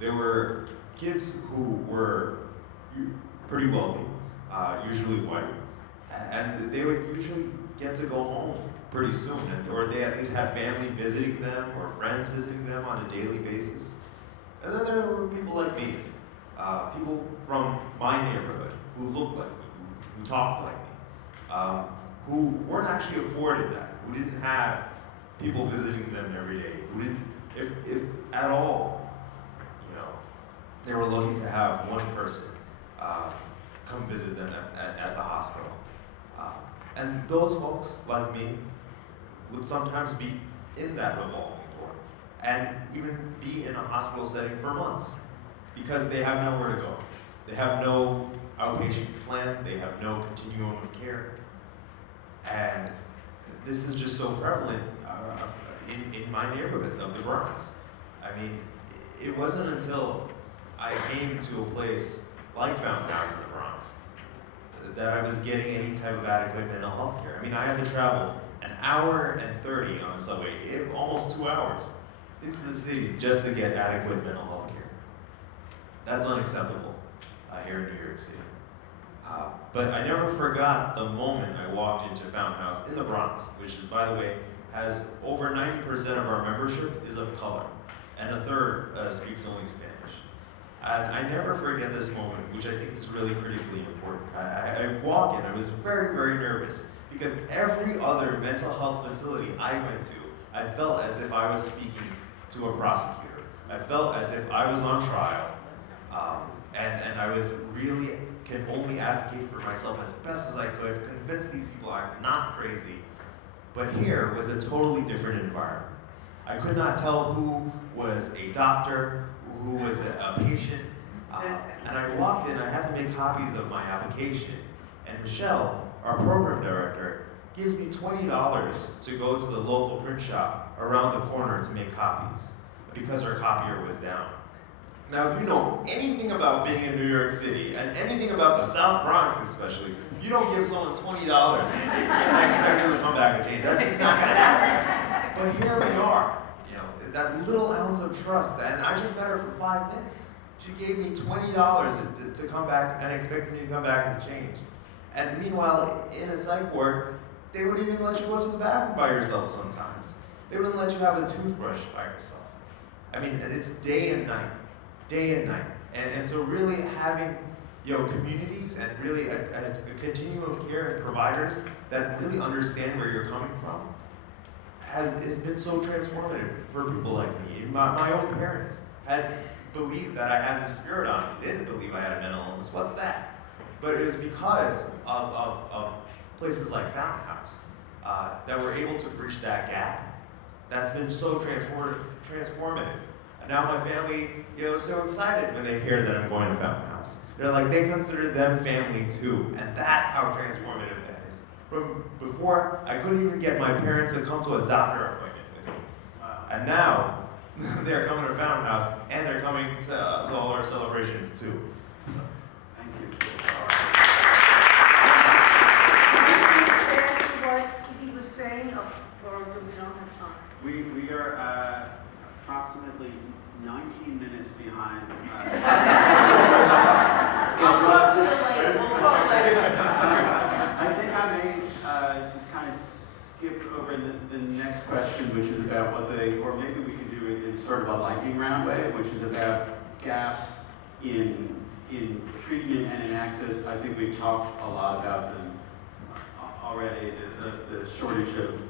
There were kids who were pretty wealthy, usually white, and they would usually get to go home pretty soon, or they at least had family visiting them or friends visiting them on a daily basis. And then there were people like me, people from my neighborhood who looked like me, who talked like me, who weren't actually afforded that, who didn't have people visiting them every day, who didn't, if at all, you know, they were looking to have one person come visit them at the hospital. And those folks, like me, would sometimes be in that revolving door and even be in a hospital setting for months because they have nowhere to go. They have no outpatient plan, they have no continuum of care. And this is just so prevalent in my neighborhoods of the Bronx. I mean, it wasn't until I came to a place like Fountain House in the Bronx that I was getting any type of adequate mental health care. I mean, I had to travel an hour and 30 on the subway, almost 2 hours, into the city just to get adequate mental health care. That's unacceptable here in New York City. But I never forgot the moment I walked into Fountain House in the Bronx, which is, by the way, has over 90% of our membership is of color, and a third speaks only Spanish. And I never forget this moment, which I think is really critically important. I walk in, I was very, very nervous, because every other mental health facility I went to, I felt as if I was speaking to a prosecutor. I felt as if I was on trial, and I was really can only advocate for myself as best as I could, convince these people I'm not crazy. But here was a totally different environment. I could not tell who was a doctor, who was a patient, and I walked in, I had to make copies of my application, and Michelle, our program director, gives me $20 to go to the local print shop around the corner to make copies, because our copier was down. Now, if you know anything about being in New York City, and anything about the South Bronx especially, you don't give someone $20 and expect them to come back and change. That's just not gonna happen. But here we are, you know, that little ounce of trust, and I just met her for 5 minutes. She gave me $20 to come back and expect me to come back with change. And meanwhile, in a psych ward, they wouldn't even let you go to the bathroom by yourself sometimes. They wouldn't let you have a toothbrush by yourself. I mean, it's day and night. Day and night. And so really having, you know, communities and really a continuum of care and providers that really understand where you're coming from has been so transformative for people like me. My own parents had believed that I had this spirit on me. They didn't believe I had a mental illness. What's that? But it was because of places like Fountain House that were able to bridge that gap. That's been so transformative. And now my family, you know, is so excited when they hear that I'm going to Fountain House. They're like, they consider them family too. And that's how transformative that is. From before, I couldn't even get my parents to come to a doctor appointment with me. And now, they're coming to Fountain House, and they're coming to all our celebrations too. So, Thank you. What he was saying, or we don't have time? We are approximately 19 minutes behind. I'll talk to you later. We'll talk later. I think I may just kind of skip over the next question, which is about what or maybe we can do it in sort of a lightning round way, which is about gaps in treatment and in access. I think we've talked a lot about them already, the shortage of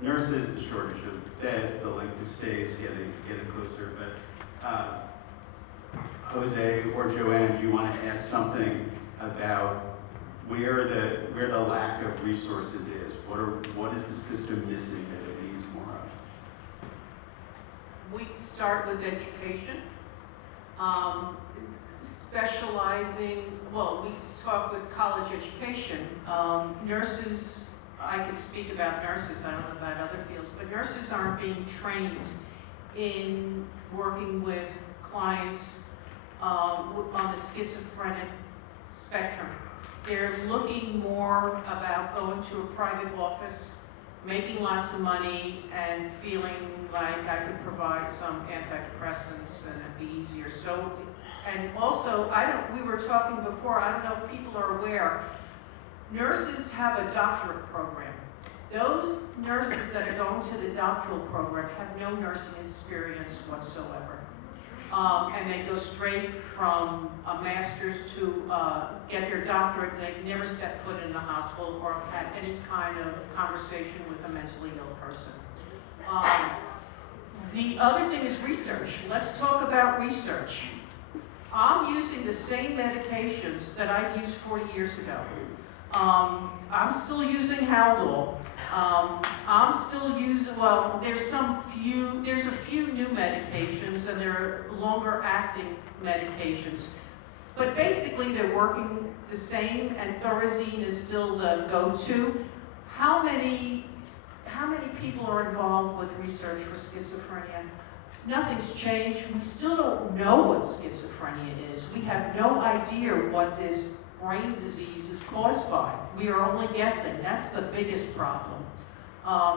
nurses, the shortage of beds, the length of stays getting closer. But Jose or Joanne, do you want to add something about where the lack of resources is? What is the system missing that it needs more of? We can start with education. Specializing, well, we could talk with college education. Nurses, I could speak about nurses, I don't know about other fields, but nurses aren't being trained in working with clients on the schizophrenic spectrum. They're looking more about going to a private office, making lots of money, and feeling like I could provide some antidepressants and it'd be easier. So, and also, we were talking before, I don't know if people are aware, nurses have a doctorate program. Those nurses that are going to the doctoral program have no nursing experience whatsoever. and they go straight from a master's to get their doctorate, and they've never stepped foot in the hospital or had any kind of conversation with a mentally ill person. The other thing is research. Let's talk about research. I'm using the same medications that I've used 40 years ago. I'm still using Haldol. I'm still using, well, there's a few new medications, and there are longer acting medications. But basically they're working the same, and Thorazine is still the go-to. How many people are involved with research for schizophrenia? Nothing's changed. We still don't know what schizophrenia is. We have no idea what this brain disease is caused by. We are only guessing. That's the biggest problem.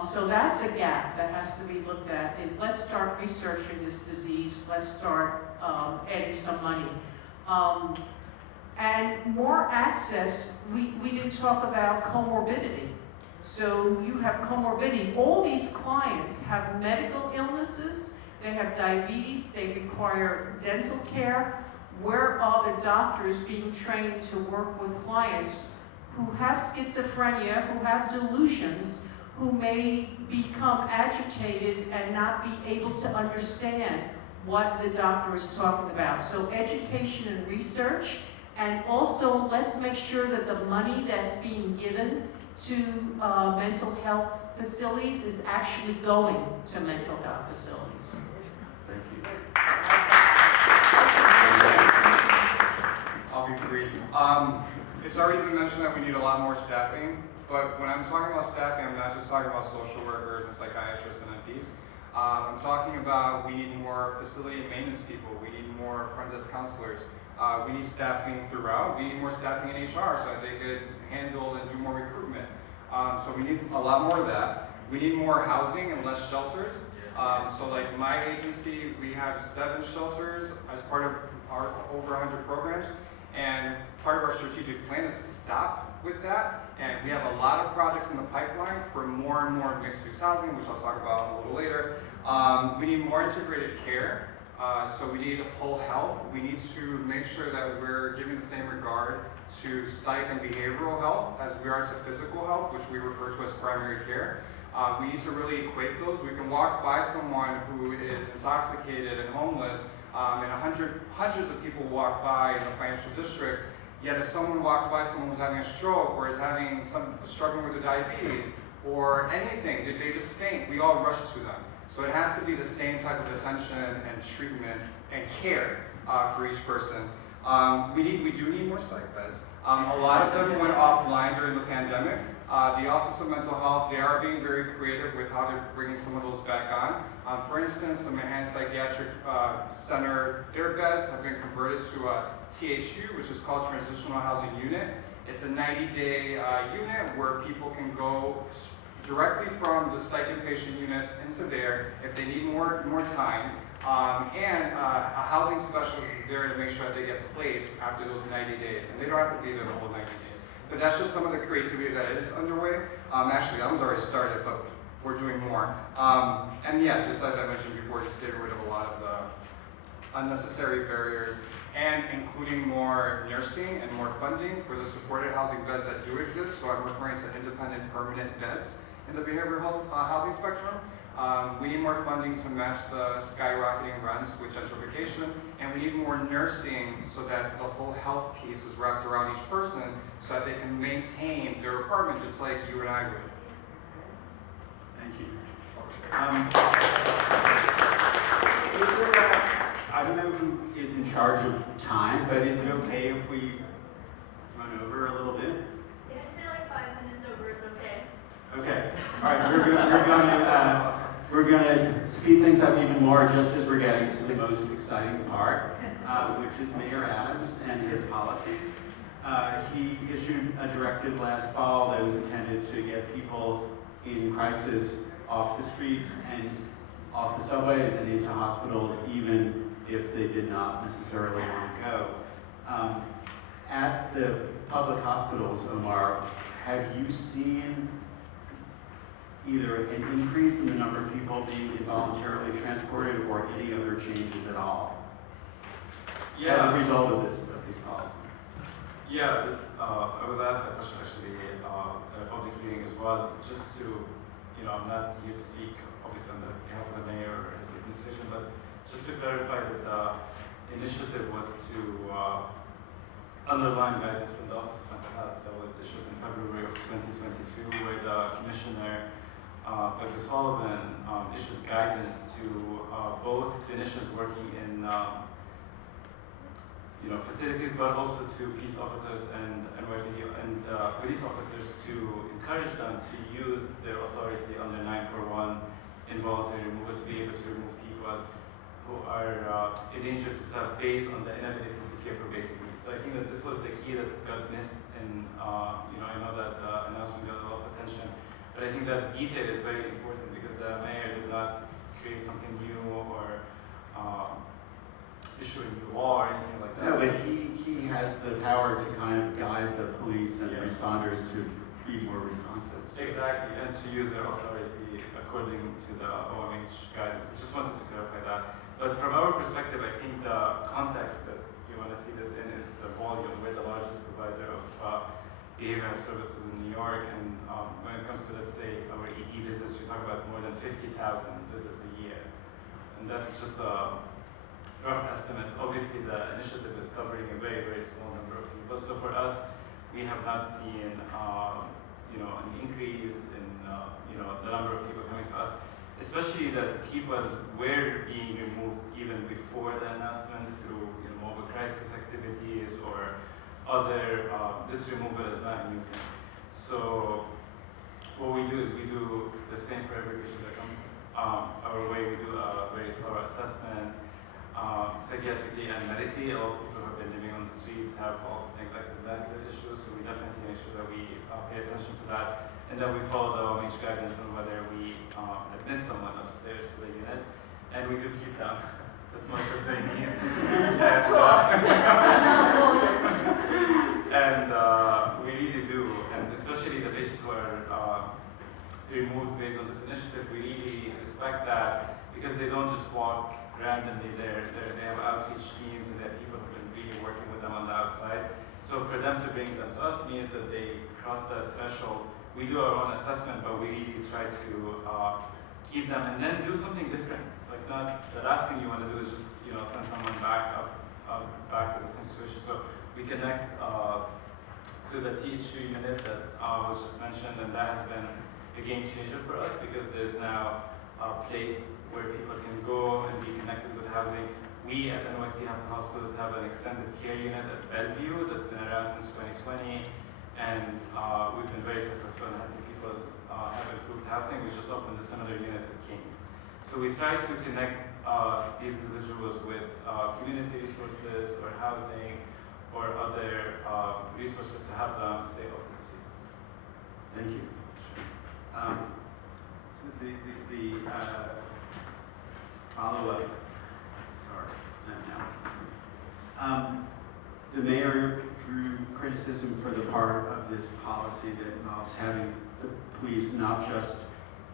So that's a gap that has to be looked at, is let's start researching this disease. Let's start adding some money. And more access, we didn't talk about comorbidity. So you have comorbidity. All these clients have medical illnesses, they have diabetes, they require dental care. Where are the doctors being trained to work with clients who have schizophrenia, who have delusions, who may become agitated and not be able to understand what the doctor is talking about? So education and research, and also let's make sure that the money that's being given to mental health facilities is actually going to mental health facilities. Thank you. I'll be brief. It's already been mentioned that we need a lot more staffing, but when I'm talking about staffing, I'm not just talking about social workers and psychiatrists and MPs. I'm talking about we need more facility maintenance people, we need more front desk counselors, we need staffing throughout, we need more staffing in HR so that they could handle and do more recruitment. So we need a lot more of that. We need more housing and less shelters. So like my agency, we have 7 shelters as part of our over 100 programs. And part of our strategic plan is to stop with that. And we have a lot of projects in the pipeline for more and more mixed-use housing, which I'll talk about a little later. We need more integrated care. So we need whole health. We need to make sure that we're giving the same regard to psych and behavioral health as we are to physical health, which we refer to as primary care. We need to really equate those. We can walk by someone who is intoxicated and homeless, and hundreds of people walk by in the financial district, yet if someone walks by someone who's having a stroke or is struggling with a diabetes or anything, they just faint, we all rush to them. So it has to be the same type of attention and treatment and care for each person. We do need more psych beds. A lot of them went offline during the pandemic. The Office of Mental Health, they are being very creative with how they're bringing some of those back on. For instance, the Manhattan Psychiatric Center, their beds have been converted to a THU, which is called Transitional Housing Unit. It's a 90-day unit where people can go directly from the psych inpatient units into there if they need more time. And a housing specialist is there to make sure that they get placed after those 90 days. And they don't have to be there the whole 90 days. But that's just some of the creativity that is underway. Actually, that one's already started, but we're doing more. And yeah, just as I mentioned before, just getting rid of a lot of the unnecessary barriers and including more nursing and more funding for the supported housing beds that do exist. So I'm referring to independent permanent beds in the behavioral health housing spectrum. We need more funding to match the skyrocketing rents with gentrification, and we need more nursing so that the whole health piece is wrapped around each person so that they can maintain their apartment just like you and I would. Thank you. I don't know who is in charge of time, but is it okay if we run over a little bit? If you say like 5 minutes over, it's okay. Okay. All right. We're going to speed things up even more just as we're getting to the most exciting part, which is Mayor Adams and his policies. He issued a directive last fall that was intended to get people in crisis off the streets and off the subways and into hospitals, even if they did not necessarily want to go. At the public hospitals, Omar, have you seen either an increase in the number of people being involuntarily transported or any other changes at all? as a result of these policies? Yeah, I was asked that question actually at a public hearing as well, just to, I'm not here to speak obviously on behalf of the mayor or his administration, but just to clarify that the initiative was to underline guidance from the Office of Mental Health that was issued in February of 2022, where the Commissioner, Dr. Sullivan, issued guidance to both clinicians working in facilities, but also to peace officers and police officers to encourage them to use their authority under 941 involuntary removal to be able to remove people who are a danger to self based on the inability to care for basic needs. So I think that this was the key that got missed in, I know that the announcement got a lot of attention, but I think that detail is very important because the mayor did not create something new or issue a new law or anything like that. No, but he has the power to kind of guide the police and responders to be more responsive. Exactly, and to use their authority according to the OMH guidance. I just wanted to clarify that. But from our perspective, I think the context that you want to see this in is the volume. We're the largest provider of behavioral services in New York, and when it comes to, let's say, our ED visits, you talk about more than 50,000 visits a year. And that's just a rough estimates. Obviously, the initiative is covering a very, very small number of people. So for us, we have not seen, an increase in, the number of people coming to us, especially that people were being removed even before the announcement through, mobile crisis activities or other. This removal is not a new thing. So what we do is we do the same for every patient that comes our way. We do a very thorough assessment. Psychiatrically and medically, a lot of people who have been living on the streets have also neglected medical issues, so we definitely make sure that we pay attention to that. And then we follow the OMH guidance on whether we admit someone upstairs to the unit, and we do keep them as much as they need. And we really do, and especially the patients who are removed based on this initiative, we really respect that because they don't just walk randomly there. They have outreach teams and they have people who have been really working with them on the outside. So for them to bring them to us means that they cross the threshold. We do our own assessment, but we really try to keep them and then do something different. Like not the last thing you want to do is just send someone back to the same situation. So we connect to the THU unit that was just mentioned, and that has been a game changer for us because there's now a place where people can go and be connected with housing. We at NYC Health Hospitals have an extended care unit at Bellevue that's been around since 2020, and we've been very successful in helping people have improved housing. We just opened a similar unit at King's. So we try to connect these individuals with community resources or housing or other resources to help them stay off the streets. Thank you. So the follow-up, the mayor drew criticism for the part of this policy that involves having the police not just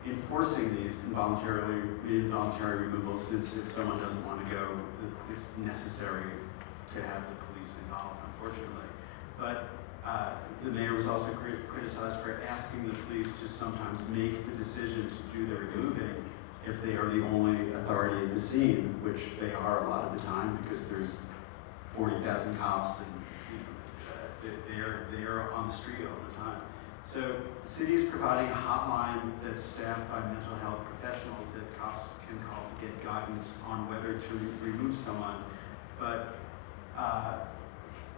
enforcing these involuntary removals, since if someone doesn't want to go, it's necessary to have the police involved, unfortunately. But the mayor was also criticized for asking the police to sometimes make the decision to do the removing if they are the only authority at the scene, which they are a lot of the time because there's 40,000 cops and they are on the street all the time. So the city is providing a hotline that's staffed by mental health professionals that cops can call to get guidance on whether to remove someone. But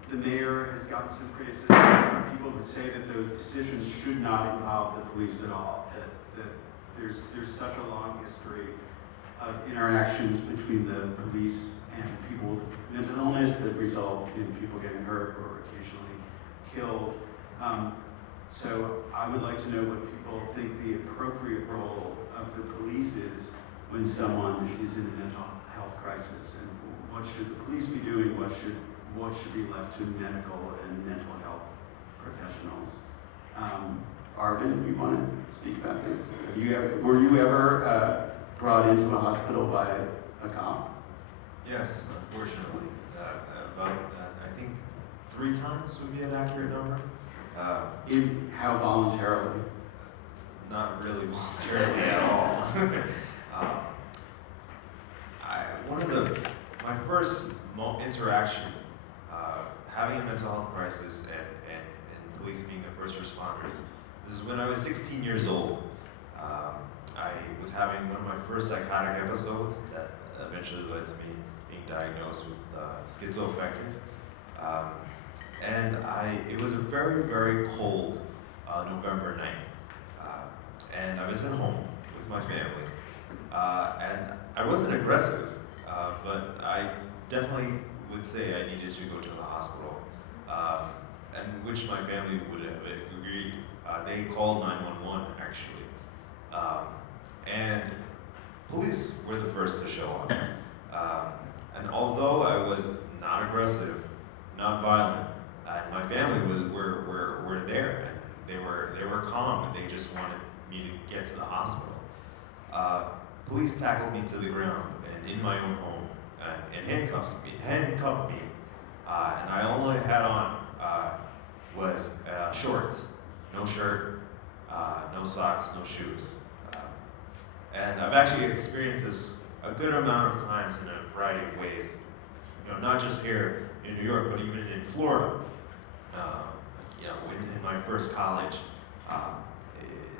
the mayor has gotten some criticism from people who say that those decisions should not involve the police at all. That there's such a long history of interactions between the police and people with mental illness that result in people getting hurt or occasionally killed. So I would like to know what people think the appropriate role of the police is when someone is in a mental health crisis, and what should the police be doing? What should be left to medical and mental health professionals? Arvind, you want to speak about this? Were you ever brought into a hospital by a cop? Yes, unfortunately. about, I think 3 times would be an accurate number. How voluntarily? Not really voluntarily at all. My first interaction, having a mental health crisis and police being the first responders, this is when I was 16 years old. I was having one of my first psychotic episodes that eventually led to me being diagnosed with schizoaffective. And it was a very, very cold November night. And I was at home with my family. And I wasn't aggressive, but I definitely would say I needed to go to the hospital, and which my family would have agreed. They called 911 actually. And police were the first to show up. And although I was not aggressive, not violent, and my family were there, and they were calm, and they just wanted me to get to the hospital. Police tackled me to the ground and in my own home and handcuffed me. And I only had on was shorts, no shirt, no socks, no shoes. And I've actually experienced this a good amount of times in a variety of ways. Not just here in New York, but even in Florida. In my first college,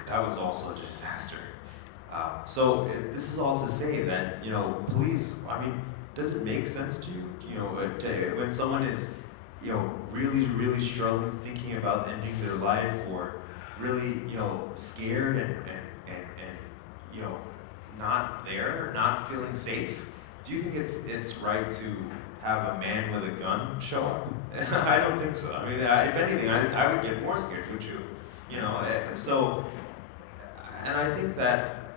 that was also a disaster. So this is all to say that, police, does it make sense to you, when someone is, really, really struggling, thinking about ending their life, or really, scared and not there, not feeling safe? Do you think it's right to have a man with a gun show up? I don't think so. If anything, I would get more scared, would you? So, and I think that,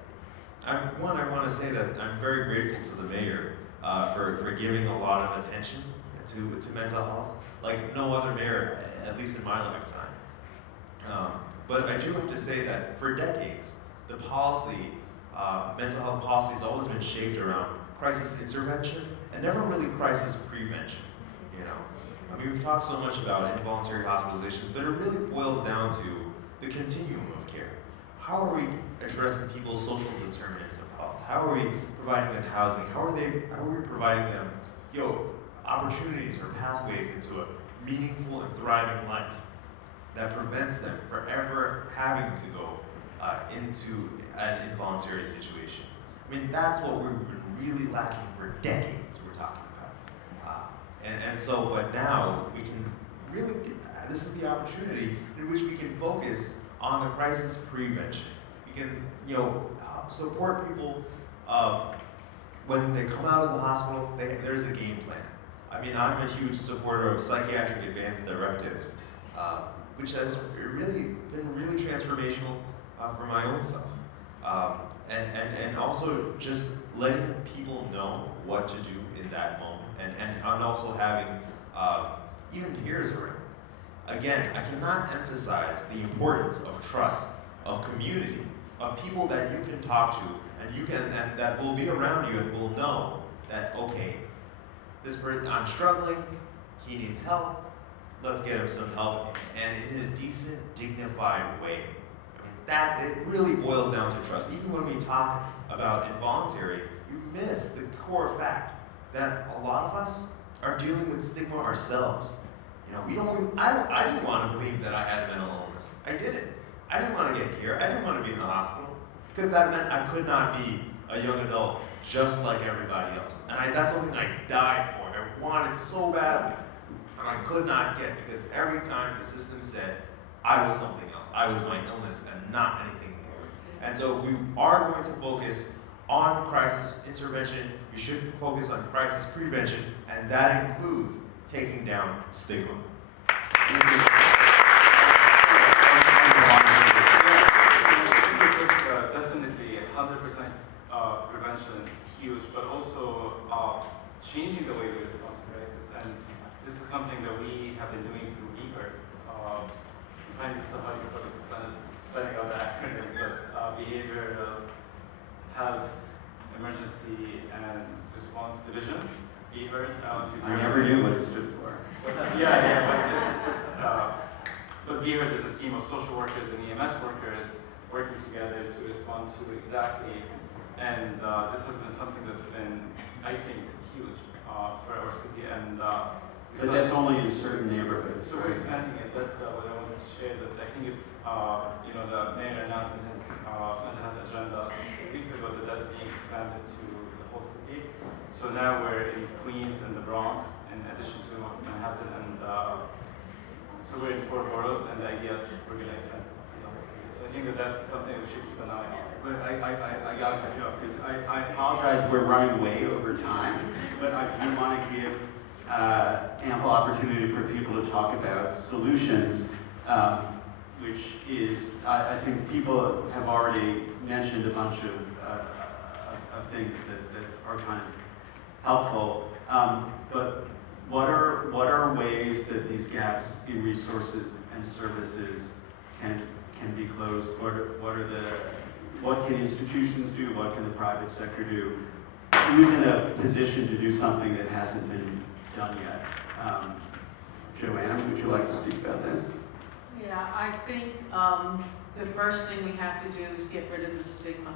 I want to say that I'm very grateful to the mayor for giving a lot of attention to mental health, like no other mayor, at least in my lifetime. But I do have to say that for decades, the policy, mental health policy has always been shaped around crisis intervention and never really crisis prevention. We've talked so much about involuntary hospitalizations, but it really boils down to the continuum of care. How are we addressing people's social determinants of health? How are we providing them housing? How are we providing them, opportunities or pathways into a meaningful and thriving life that prevents them from ever having to go into an involuntary situation? That's what we've been really lacking for decades, we're talking about. But now we can really, this is the opportunity in which we can focus on the crisis prevention. We can, support people when they come out of the hospital. There's a game plan. I'm a huge supporter of psychiatric advance directives, which has really been really transformational for my own self. And also just letting people know what to do in that moment, and also having even peers around. Again, I cannot emphasize the importance of trust, of community, of people that you can talk to, and that will be around you and will know that, okay, this person, I'm struggling, he needs help, let's get him some help, and in a decent, dignified way. That, it really boils down to trust. Even when we talk about involuntary, you miss the core fact that a lot of us are dealing with stigma ourselves. I didn't want to believe that I had mental illness. I didn't. I didn't want to get care. I didn't want to be in the hospital, because that meant I could not be a young adult just like everybody else. And that's something I died for. I wanted so badly, and I could not get, because every time the system said I was something else. I was my illness and not anything more. And so if we are going to focus on crisis intervention, we should focus on crisis prevention, and that includes taking down stigma. Definitely 100% prevention, huge, but also changing the way we respond to crisis. And this is something that we have been doing through EBER. I'm finding it so hard to put spelling out the acronyms, but behavioral health, emergency, and response division. Be Heard. I never knew what it stood for. What's that? Yeah, but Be Heard is a team of social workers and EMS workers working together to respond to exactly, and this has been something that's been, I think, huge for our city, and But that's only in certain neighborhoods. so we're expanding it. That's what I wanted to share. That I think it's, the mayor announced in his Manhattan agenda 2 weeks ago that that's being expanded to the whole city. So now we're in Queens and the Bronx, in addition to Manhattan, and so we're in 4 boroughs, and the idea is we're going to expand to the whole city. So I think that that's something we should keep an eye on. But I gotta cut you off because I apologize, we're running way over time, but I do want to give ample opportunity for people to talk about solutions, which is, I think people have already mentioned a bunch of things that are kind of helpful, but what are ways that these gaps in resources and services can be closed? What can institutions do? What can the private sector do? Who's in a position to do something that hasn't been done yet? Joanne, would you like to speak about this? Yeah, I think the first thing we have to do is get rid of the stigma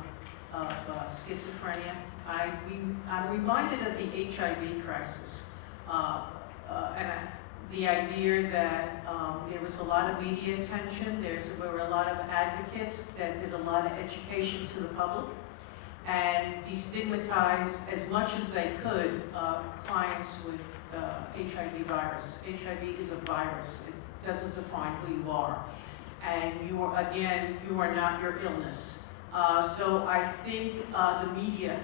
of schizophrenia. I'm reminded of the HIV crisis, the idea that there was a lot of media attention, there were a lot of advocates that did a lot of education to the public and destigmatize as much as they could clients with HIV virus. HIV is a virus. It doesn't define who you are. And you are not your illness. So I think the media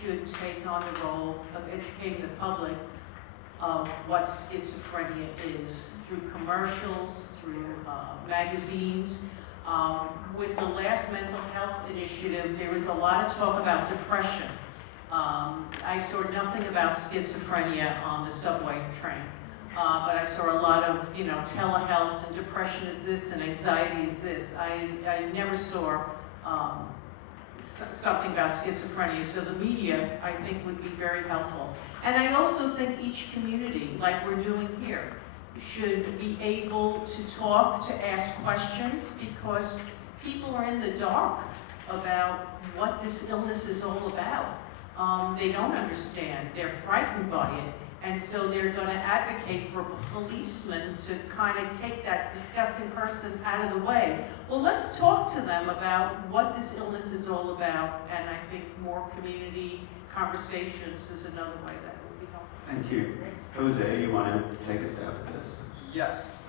should take on the role of educating the public of what schizophrenia is through commercials, through magazines. With the last mental health initiative, there was a lot of talk about depression. I saw nothing about schizophrenia on the subway train, but I saw a lot of, telehealth and depression is this and anxiety is this. I never saw something about schizophrenia, so the media, I think, would be very helpful. And I also think each community, like we're doing here, should be able to talk, to ask questions, because people are in the dark about what this illness is all about. They don't understand, they're frightened by it, and so they're going to advocate for policemen to kind of take that disgusting person out of the way. Well, let's talk to them about what this illness is all about, and I think more community conversations is another way that would be helpful. Thank you. Jose, you want to take a stab at this? Yes.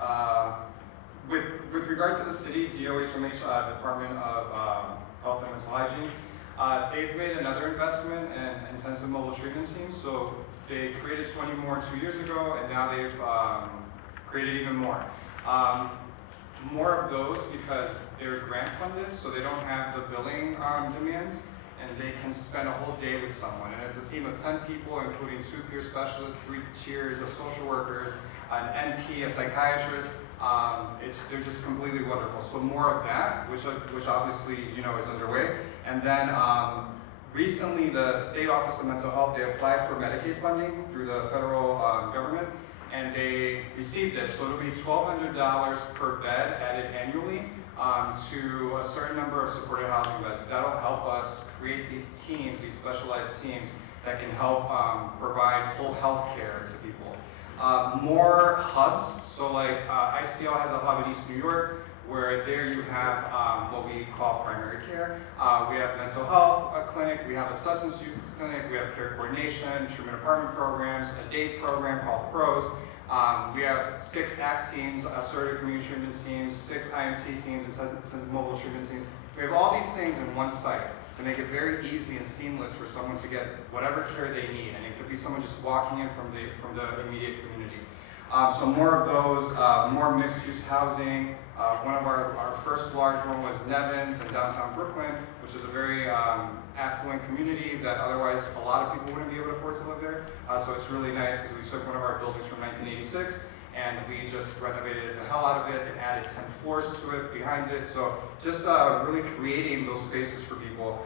With regard to the city, DOHMH, Department of Health and Mental Hygiene, they've made another investment in intensive mobile treatment teams. So they created 20 more 2 years ago, and now they've created even more. More of those because they're grant funded, so they don't have the billing demands, and they can spend a whole day with someone. And it's a team of 10 people, including 2 peer specialists, 3 tiers of social workers, an NP, a psychiatrist. They're just completely wonderful. So more of that, which obviously is underway. And then recently, the State Office of Mental Health, they applied for Medicaid funding through the federal government, and they received it. So it'll be $1,200 per bed added annually to a certain number of supported housing beds. That'll help us create these teams, these specialized teams that can help provide whole health care to people. More hubs, so like ICL has a hub in East New York, where there you have what we call primary care. We have mental health clinic, we have a substance use clinic, we have care coordination, treatment apartment programs, a date program called PROS. We have 6 ACT teams, assertive community treatment teams, 6 IMT teams, and mobile treatment teams. We have all these things in one site to make it very easy and seamless for someone to get whatever care they need. And it could be someone just walking in from the immediate community. So more of those, more mixed-use housing. One of our first large one was Nevins in downtown Brooklyn, which is a very affluent community that otherwise a lot of people wouldn't be able to afford to live there. So it's really nice because we took one of our buildings from 1986 and we just renovated the hell out of it and added 10 floors to it, behind it. So just really creating those spaces for people.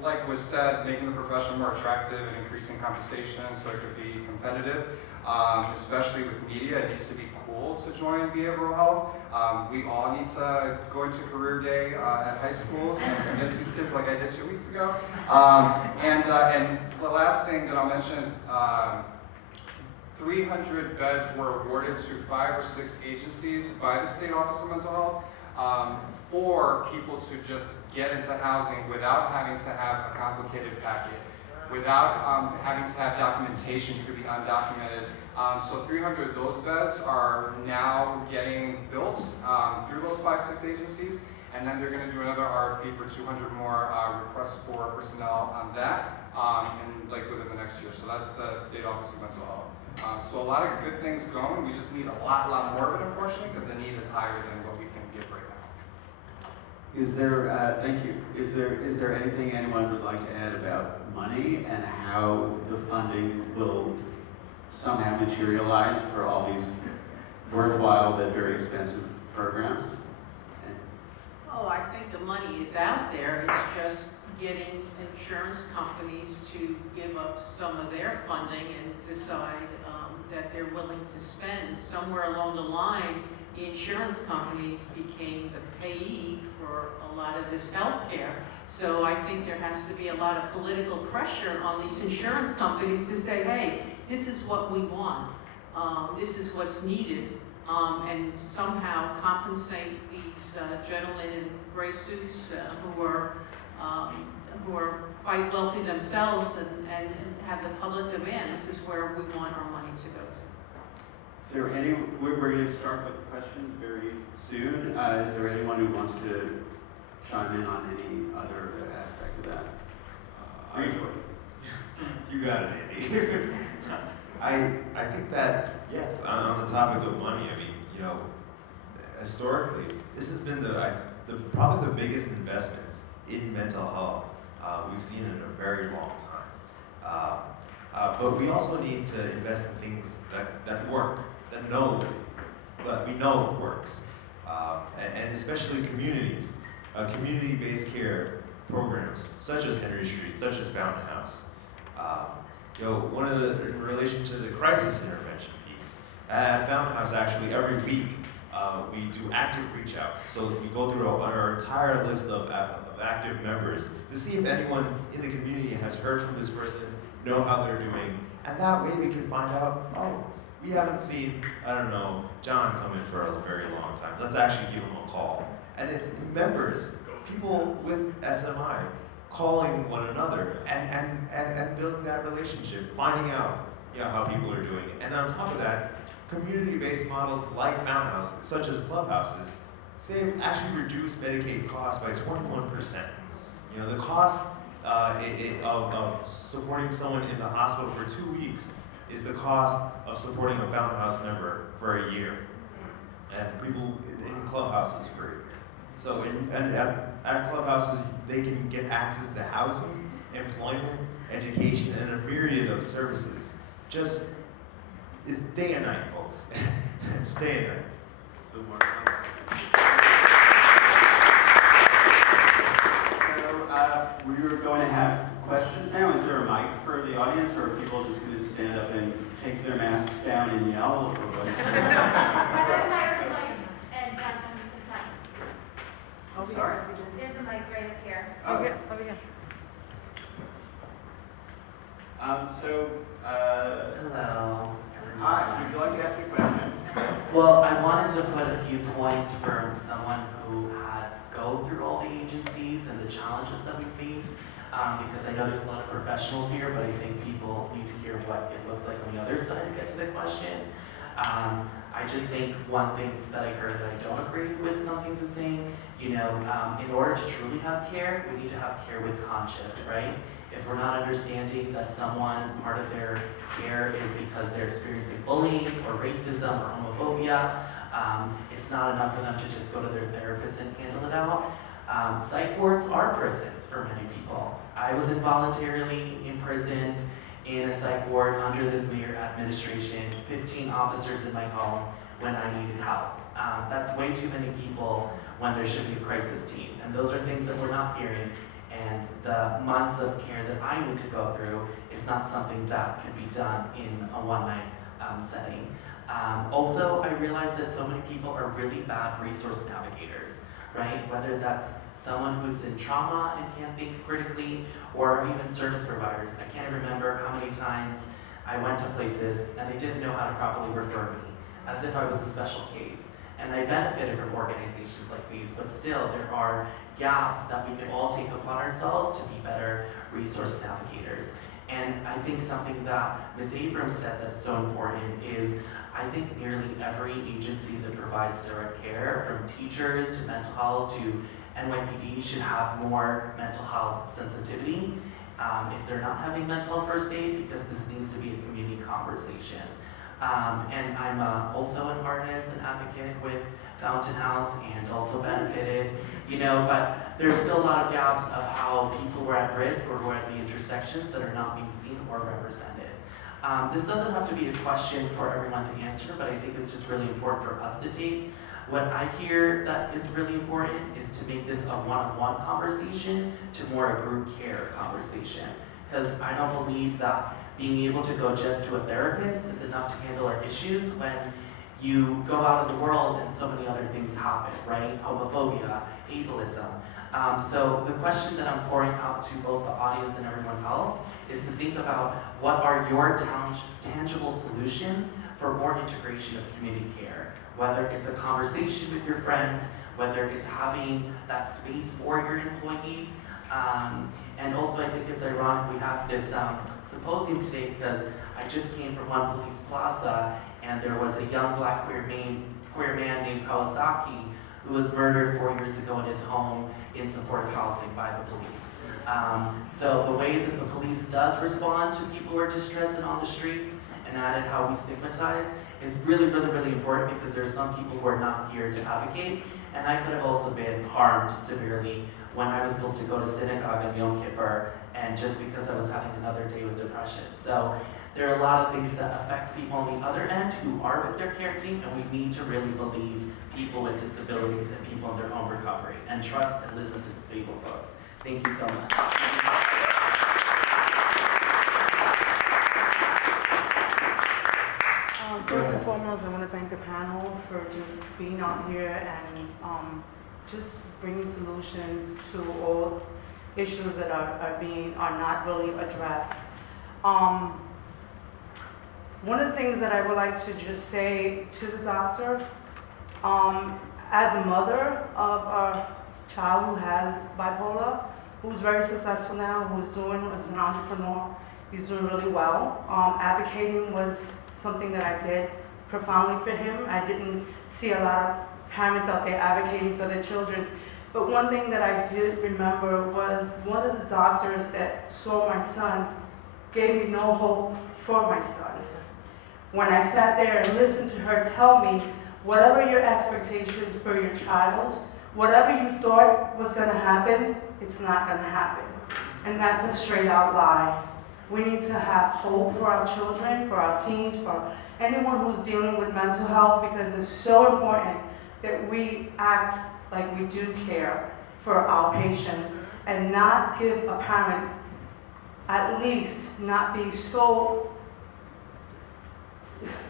like was said, making the profession more attractive and increasing compensation so it could be competitive, especially with media. It needs to be cool to join behavioral health. We all need to go into career day at high schools and convince these kids like I did 2 weeks ago. And the last thing that I'll mention is 300 beds were awarded to 5 or 6 agencies by the State Office of Mental Health for people to just get into housing without having to have a complicated packet, without having to have documentation. You could be undocumented. So 300 of those beds are now getting built through those 5-6 agencies, and then they're going to do another RFP for 200 more requests for personnel on that, within the next year. So that's the State Office of Mental Health. So a lot of good things going. We just need a lot more of it, unfortunately, because the need is higher than what we can give right now. Is there, thank you. Is there anything anyone would like to add about money and how the funding will somehow materialize for all these worthwhile but very expensive programs? Oh, I think the money is out there. It's just getting insurance companies to give up some of their funding and decide that they're willing to spend. Somewhere along the line, the insurance companies became the payee for a lot of this health care. So I think there has to be a lot of political pressure on these insurance companies to say, hey, this is what we want. This is what's needed. And somehow compensate these gentlemen in gray suits who are quite wealthy themselves and have the public demand. This is where we want our money to go to. Is there any, we're going to start with questions very soon. Is there anyone who wants to chime in on any other aspect of that? Briefly. You got it, Andy. I think that, yes, on the topic of money, I mean, historically, this has been probably the biggest investments in mental health we've seen in a very long time. But we also need to invest in things that work, that we know works. And especially communities, community-based care programs, such as Henry Street, such as Fountain House. In relation to the crisis intervention piece, at Fountain House, actually, every week, we do active reach out. So we go through our entire list of active members to see if anyone in the community has heard from this person, know how they're doing, and that way we can find out, oh, we haven't seen, John come in for a very long time. Let's actually give him a call. And it's members, people with SMI, calling one another and building that relationship, finding out how people are doing. And on top of that, community-based models like Fountain House, such as clubhouses, actually reduce Medicaid costs by 21%. The cost of supporting someone in the hospital for 2 weeks is the cost of supporting a Fountain House member for a year. And people in clubhouses for a year. So at clubhouses, they can get access to housing, employment, education, and a myriad of services. It's day and night, folks. It's day and night. So we were going to have questions now. Is there a mic for the audience, or are people just going to stand up and take their masks down and yell? Or what? I'm sorry? There's a mic right up here. Oh. Over here. Hello. Hi, would you like to ask a question? Well, I wanted to put a few points from someone who had go through all the agencies and the challenges that we face, because I know there's a lot of professionals here, but I think people need to hear what it looks like on the other side to get to the question. I just think one thing that I heard that I don't agree with some things is saying, in order to truly have care, we need to have care with conscience, right? If we're not understanding that part of their care is because they're experiencing bullying or racism or homophobia, it's not enough for them to just go to their therapist and handle it out. Psych wards are prisons for many people. I was involuntarily imprisoned in a psych ward under this mayor administration, 15 officers in my home when I needed help. That's way too many people when there should be a crisis team. And those are things that we're not hearing. And the months of care that I need to go through is not something that can be done in a one-night setting. Also, I realize that so many people are really bad resource navigators, right? Whether that's someone who's in trauma and can't think critically, or even service providers. I can't remember how many times I went to places and they didn't know how to properly refer me, as if I was a special case. And I benefited from organizations like these, but still there are gaps that we can all take upon ourselves to be better resource navigators. And I think something that Ms. Abrams said that's so important is I think nearly every agency that provides direct care, from teachers to mental health to NYPD, should have more mental health sensitivity if they're not having mental health first aid, because this needs to be a community conversation. And I'm also an artist and advocate with Fountain House and also benefited, but there's still a lot of gaps of how people who are at risk or who are at the intersections that are not being seen or represented. This doesn't have to be a question for everyone to answer, but I think it's just really important for us to take. What I hear that is really important is to make this a one-on-one conversation to more a group care conversation. Because I don't believe that being able to go just to a therapist is enough to handle our issues when you go out in the world and so many other things happen, right? Homophobia, ableism. So the question that I'm pouring out to both the audience and everyone else is to think about what are your tangible solutions for more integration of community care. Whether it's a conversation with your friends, whether it's having that space for your employees. And also I think it's ironic we have this symposium today because I just came from One Police Plaza and there was a young black queer man named Kawasaki who was murdered 4 years ago in his home in supportive housing by the police. So the way that the police does respond to people who are distressed and on the streets, and added how we stigmatize, is really, really, really important because there's some people who are not here to advocate, and I could have also been harmed severely when I was supposed to go to synagogue on Yom Kippur, and just because I was having another day with depression. So there are a lot of things that affect people on the other end who are with their care team, and we need to really believe people with disabilities and people in their own recovery, and trust and listen to disabled folks. Thank you so much. First and foremost, I want to thank the panel for just being out here and just bringing solutions to all issues that are not really addressed. One of the things that I would like to just say to the doctor, as a mother of a child who has bipolar, who's very successful now, who's an entrepreneur, he's doing really well. Advocating was something that I did profoundly for him. I didn't see a lot of parents out there advocating for their children. But one thing that I did remember was one of the doctors that saw my son gave me no hope for my son. When I sat there and listened to her tell me, whatever your expectations for your child, whatever you thought was going to happen, it's not going to happen. And that's a straight out lie. We need to have hope for our children, for our teens, for anyone who's dealing with mental health, because it's so important that we act like we do care for our patients and not give a parent, at least not be so,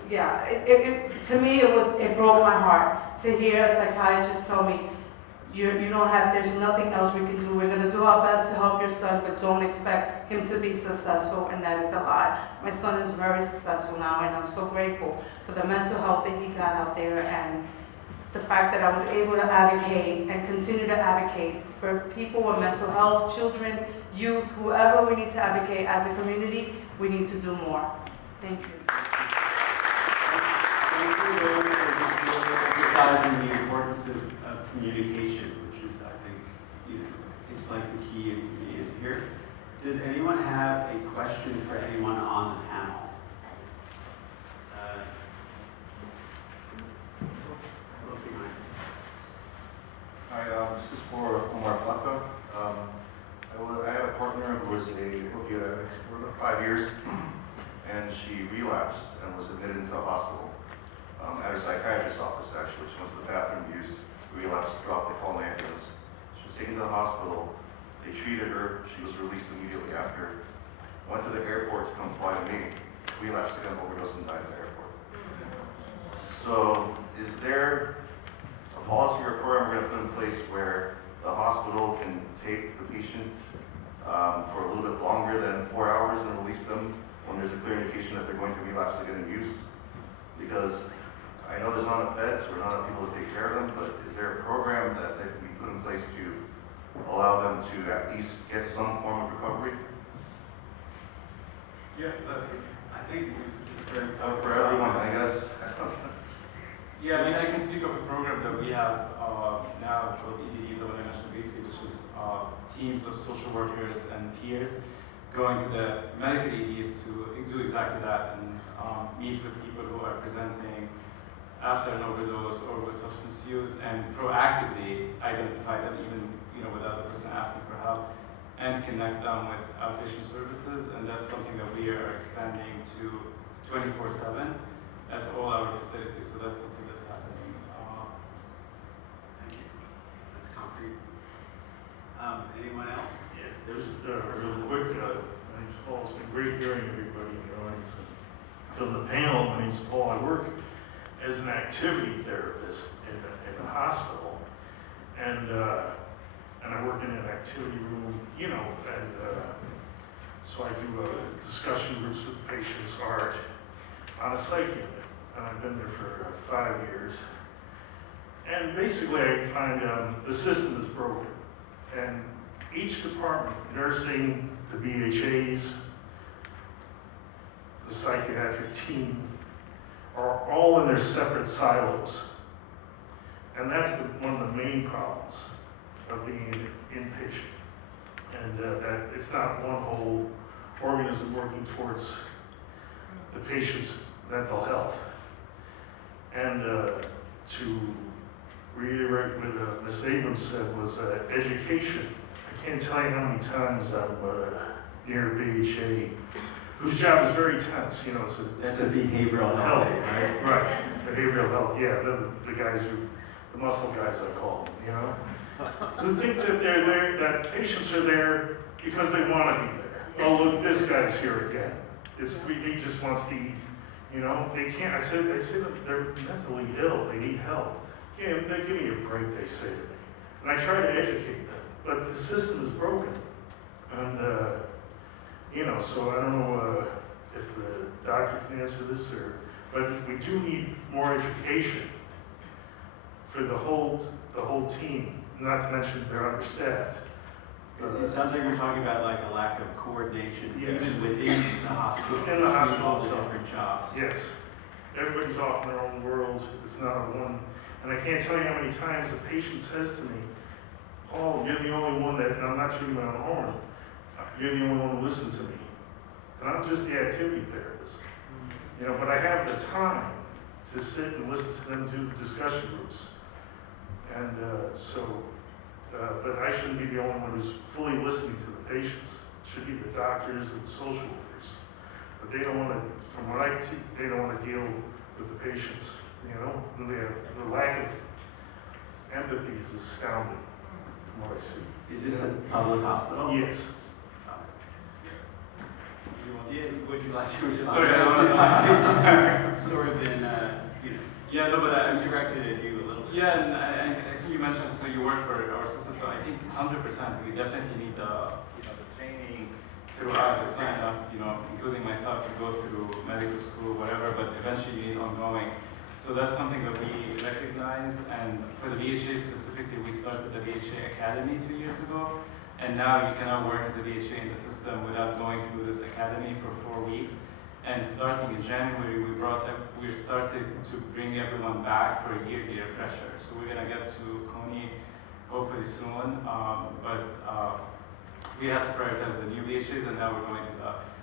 to me it broke my heart to hear a psychiatrist tell me, there's nothing else we can do. We're going to do our best to help your son, but don't expect him to be successful, and that is a lie. My son is very successful now, and I'm so grateful for the mental health that he got out there, and the fact that I was able to advocate and continue to advocate for people with mental health, children, youth, whoever we need to advocate as a community, we need to do more. Thank you. Thank you very much for emphasizing the importance of communication, which is, I think, it's like the key ingredient here. Does anyone have a question for anyone on the panel? Hi, this is for Omar Fattal. I had a partner who was a opiate addict for about 5 years, and she relapsed and was admitted into a hospital at a psychiatrist's office, actually. She went to the bathroom, used, relapsed, dropped, they called an ambulance. She was taken to the hospital. They treated her, she was released immediately after. Went to the airport to come fly to me. Relapsed again, overdosed, and died at the airport. So, is there a policy or program we're going to put in place where the hospital can take the patient for a little bit longer than 4 hours and release them when there's a clear indication that they're going to relapse again in use? Because I know there's not enough beds or not enough people to take care of them, but is there a program that can be put in place to allow them to at least get some form of recovery? Yeah, exactly. I think For everyone, I guess. Yeah, I mean, I can speak of a program that we have now called EDDs of International Briefly, which is teams of social workers and peers going to the medical EDs to do exactly that and meet with people who are presenting after an overdose or with substance use and proactively identify them even without the person asking for help and connect them with outpatient services. And that's something that we are expanding to 24/7 at all our facilities. So that's something that's happening. Thank you. That's concrete. Anyone else? Yeah, there's real quick, my name's Paul. It's been great hearing everybody in the audience. From the panel, my name's Paul. I work as an activity therapist in a hospital, and I work in an activity room, and so I do discussion groups with patients, art, on a psych unit, and I've been there for 5 years. And basically, I find the system is broken, and each department, nursing, the BHAs, the psychiatric team, are all in their separate silos. And that's one of the main problems of being an inpatient. And that it's not one whole organism working towards the patient's mental health. And to reiterate what Ms. Abrams said was education. I can't tell you how many times I'm near BHA, whose job is very tense. That's a behavioral health, right? Right, behavioral health, yeah, the guys the muscle guys I call them, who think that they're there, that patients are there because they want to be there. Oh, look, this guy's here again. He just wants to eat, they can't, I say that they're mentally ill, they need help. Yeah, give me a break, they say to me. And I try to educate them, but the system is broken. And, so I don't know if the doctor can answer this, but we do need more education for the whole team, not to mention they're understaffed. It sounds like you're talking about like a lack of coordination, Yes. even within the hospital. In the hospital all the itself. different jobs. Yes, everybody's off in their own world, it's not a one, and I can't tell you how many times a patient says to me, Paul, you're the only one that, and I'm not shooting my own horn, you're the only one who listens to me. And I'm just the activity therapist. But I have the time to sit and listen to them do discussion groups. And but I shouldn't be the only one who's fully listening to the patients. It should be the doctors and the social workers. But they don't want to, from what I see, they don't want to deal with the patients. And the lack of empathy is astounding from what I see. Is this a public hospital? Yes. Would you like to respond? Sorry, I It's sort of been, Yeah, no, but it's directed at you a little bit. Yeah, and I think you mentioned, so you work for our system, so I think 100% we definitely need the training throughout. It's not enough, including myself, to go through medical school, whatever, but eventually you need ongoing. So that's something that we recognize, and for the VHA specifically, we started the VHA Academy 2 years ago, and now you cannot work as a VHA in the system without going through this academy for 4 weeks. And starting in January, we're starting to bring everyone back for a yearly refresher. So we're gonna get to Coney hopefully soon, but we have to prioritize the new VHAs, and now we're going to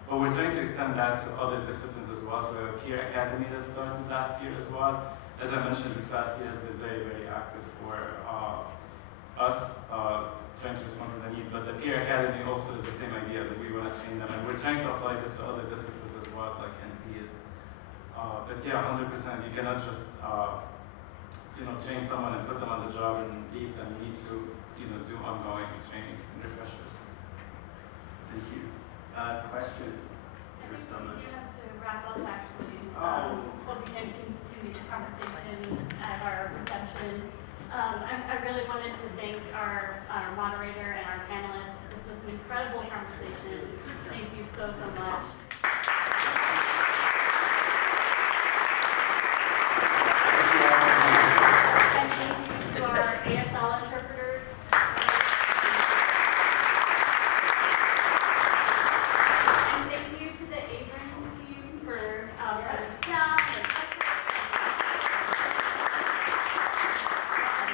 but we're trying to extend that to other disciplines as well. So we have a peer academy that started last year as well. As I mentioned, this past year has been very, very active for us, trying to respond to the need. But the peer academy also is the same idea, that we want to train them. And we're trying to apply this to other disciplines as well, like NPs. But yeah, 100%, you cannot just train someone and put them on the job and leave them. You need to, do ongoing training and refreshers. Thank you. Question I for think someone? we do have to wrap up actually. Oh. But we can continue the conversation at our reception. I really wanted to thank our moderator and our panelists. This was an incredible conversation. Thank you so much.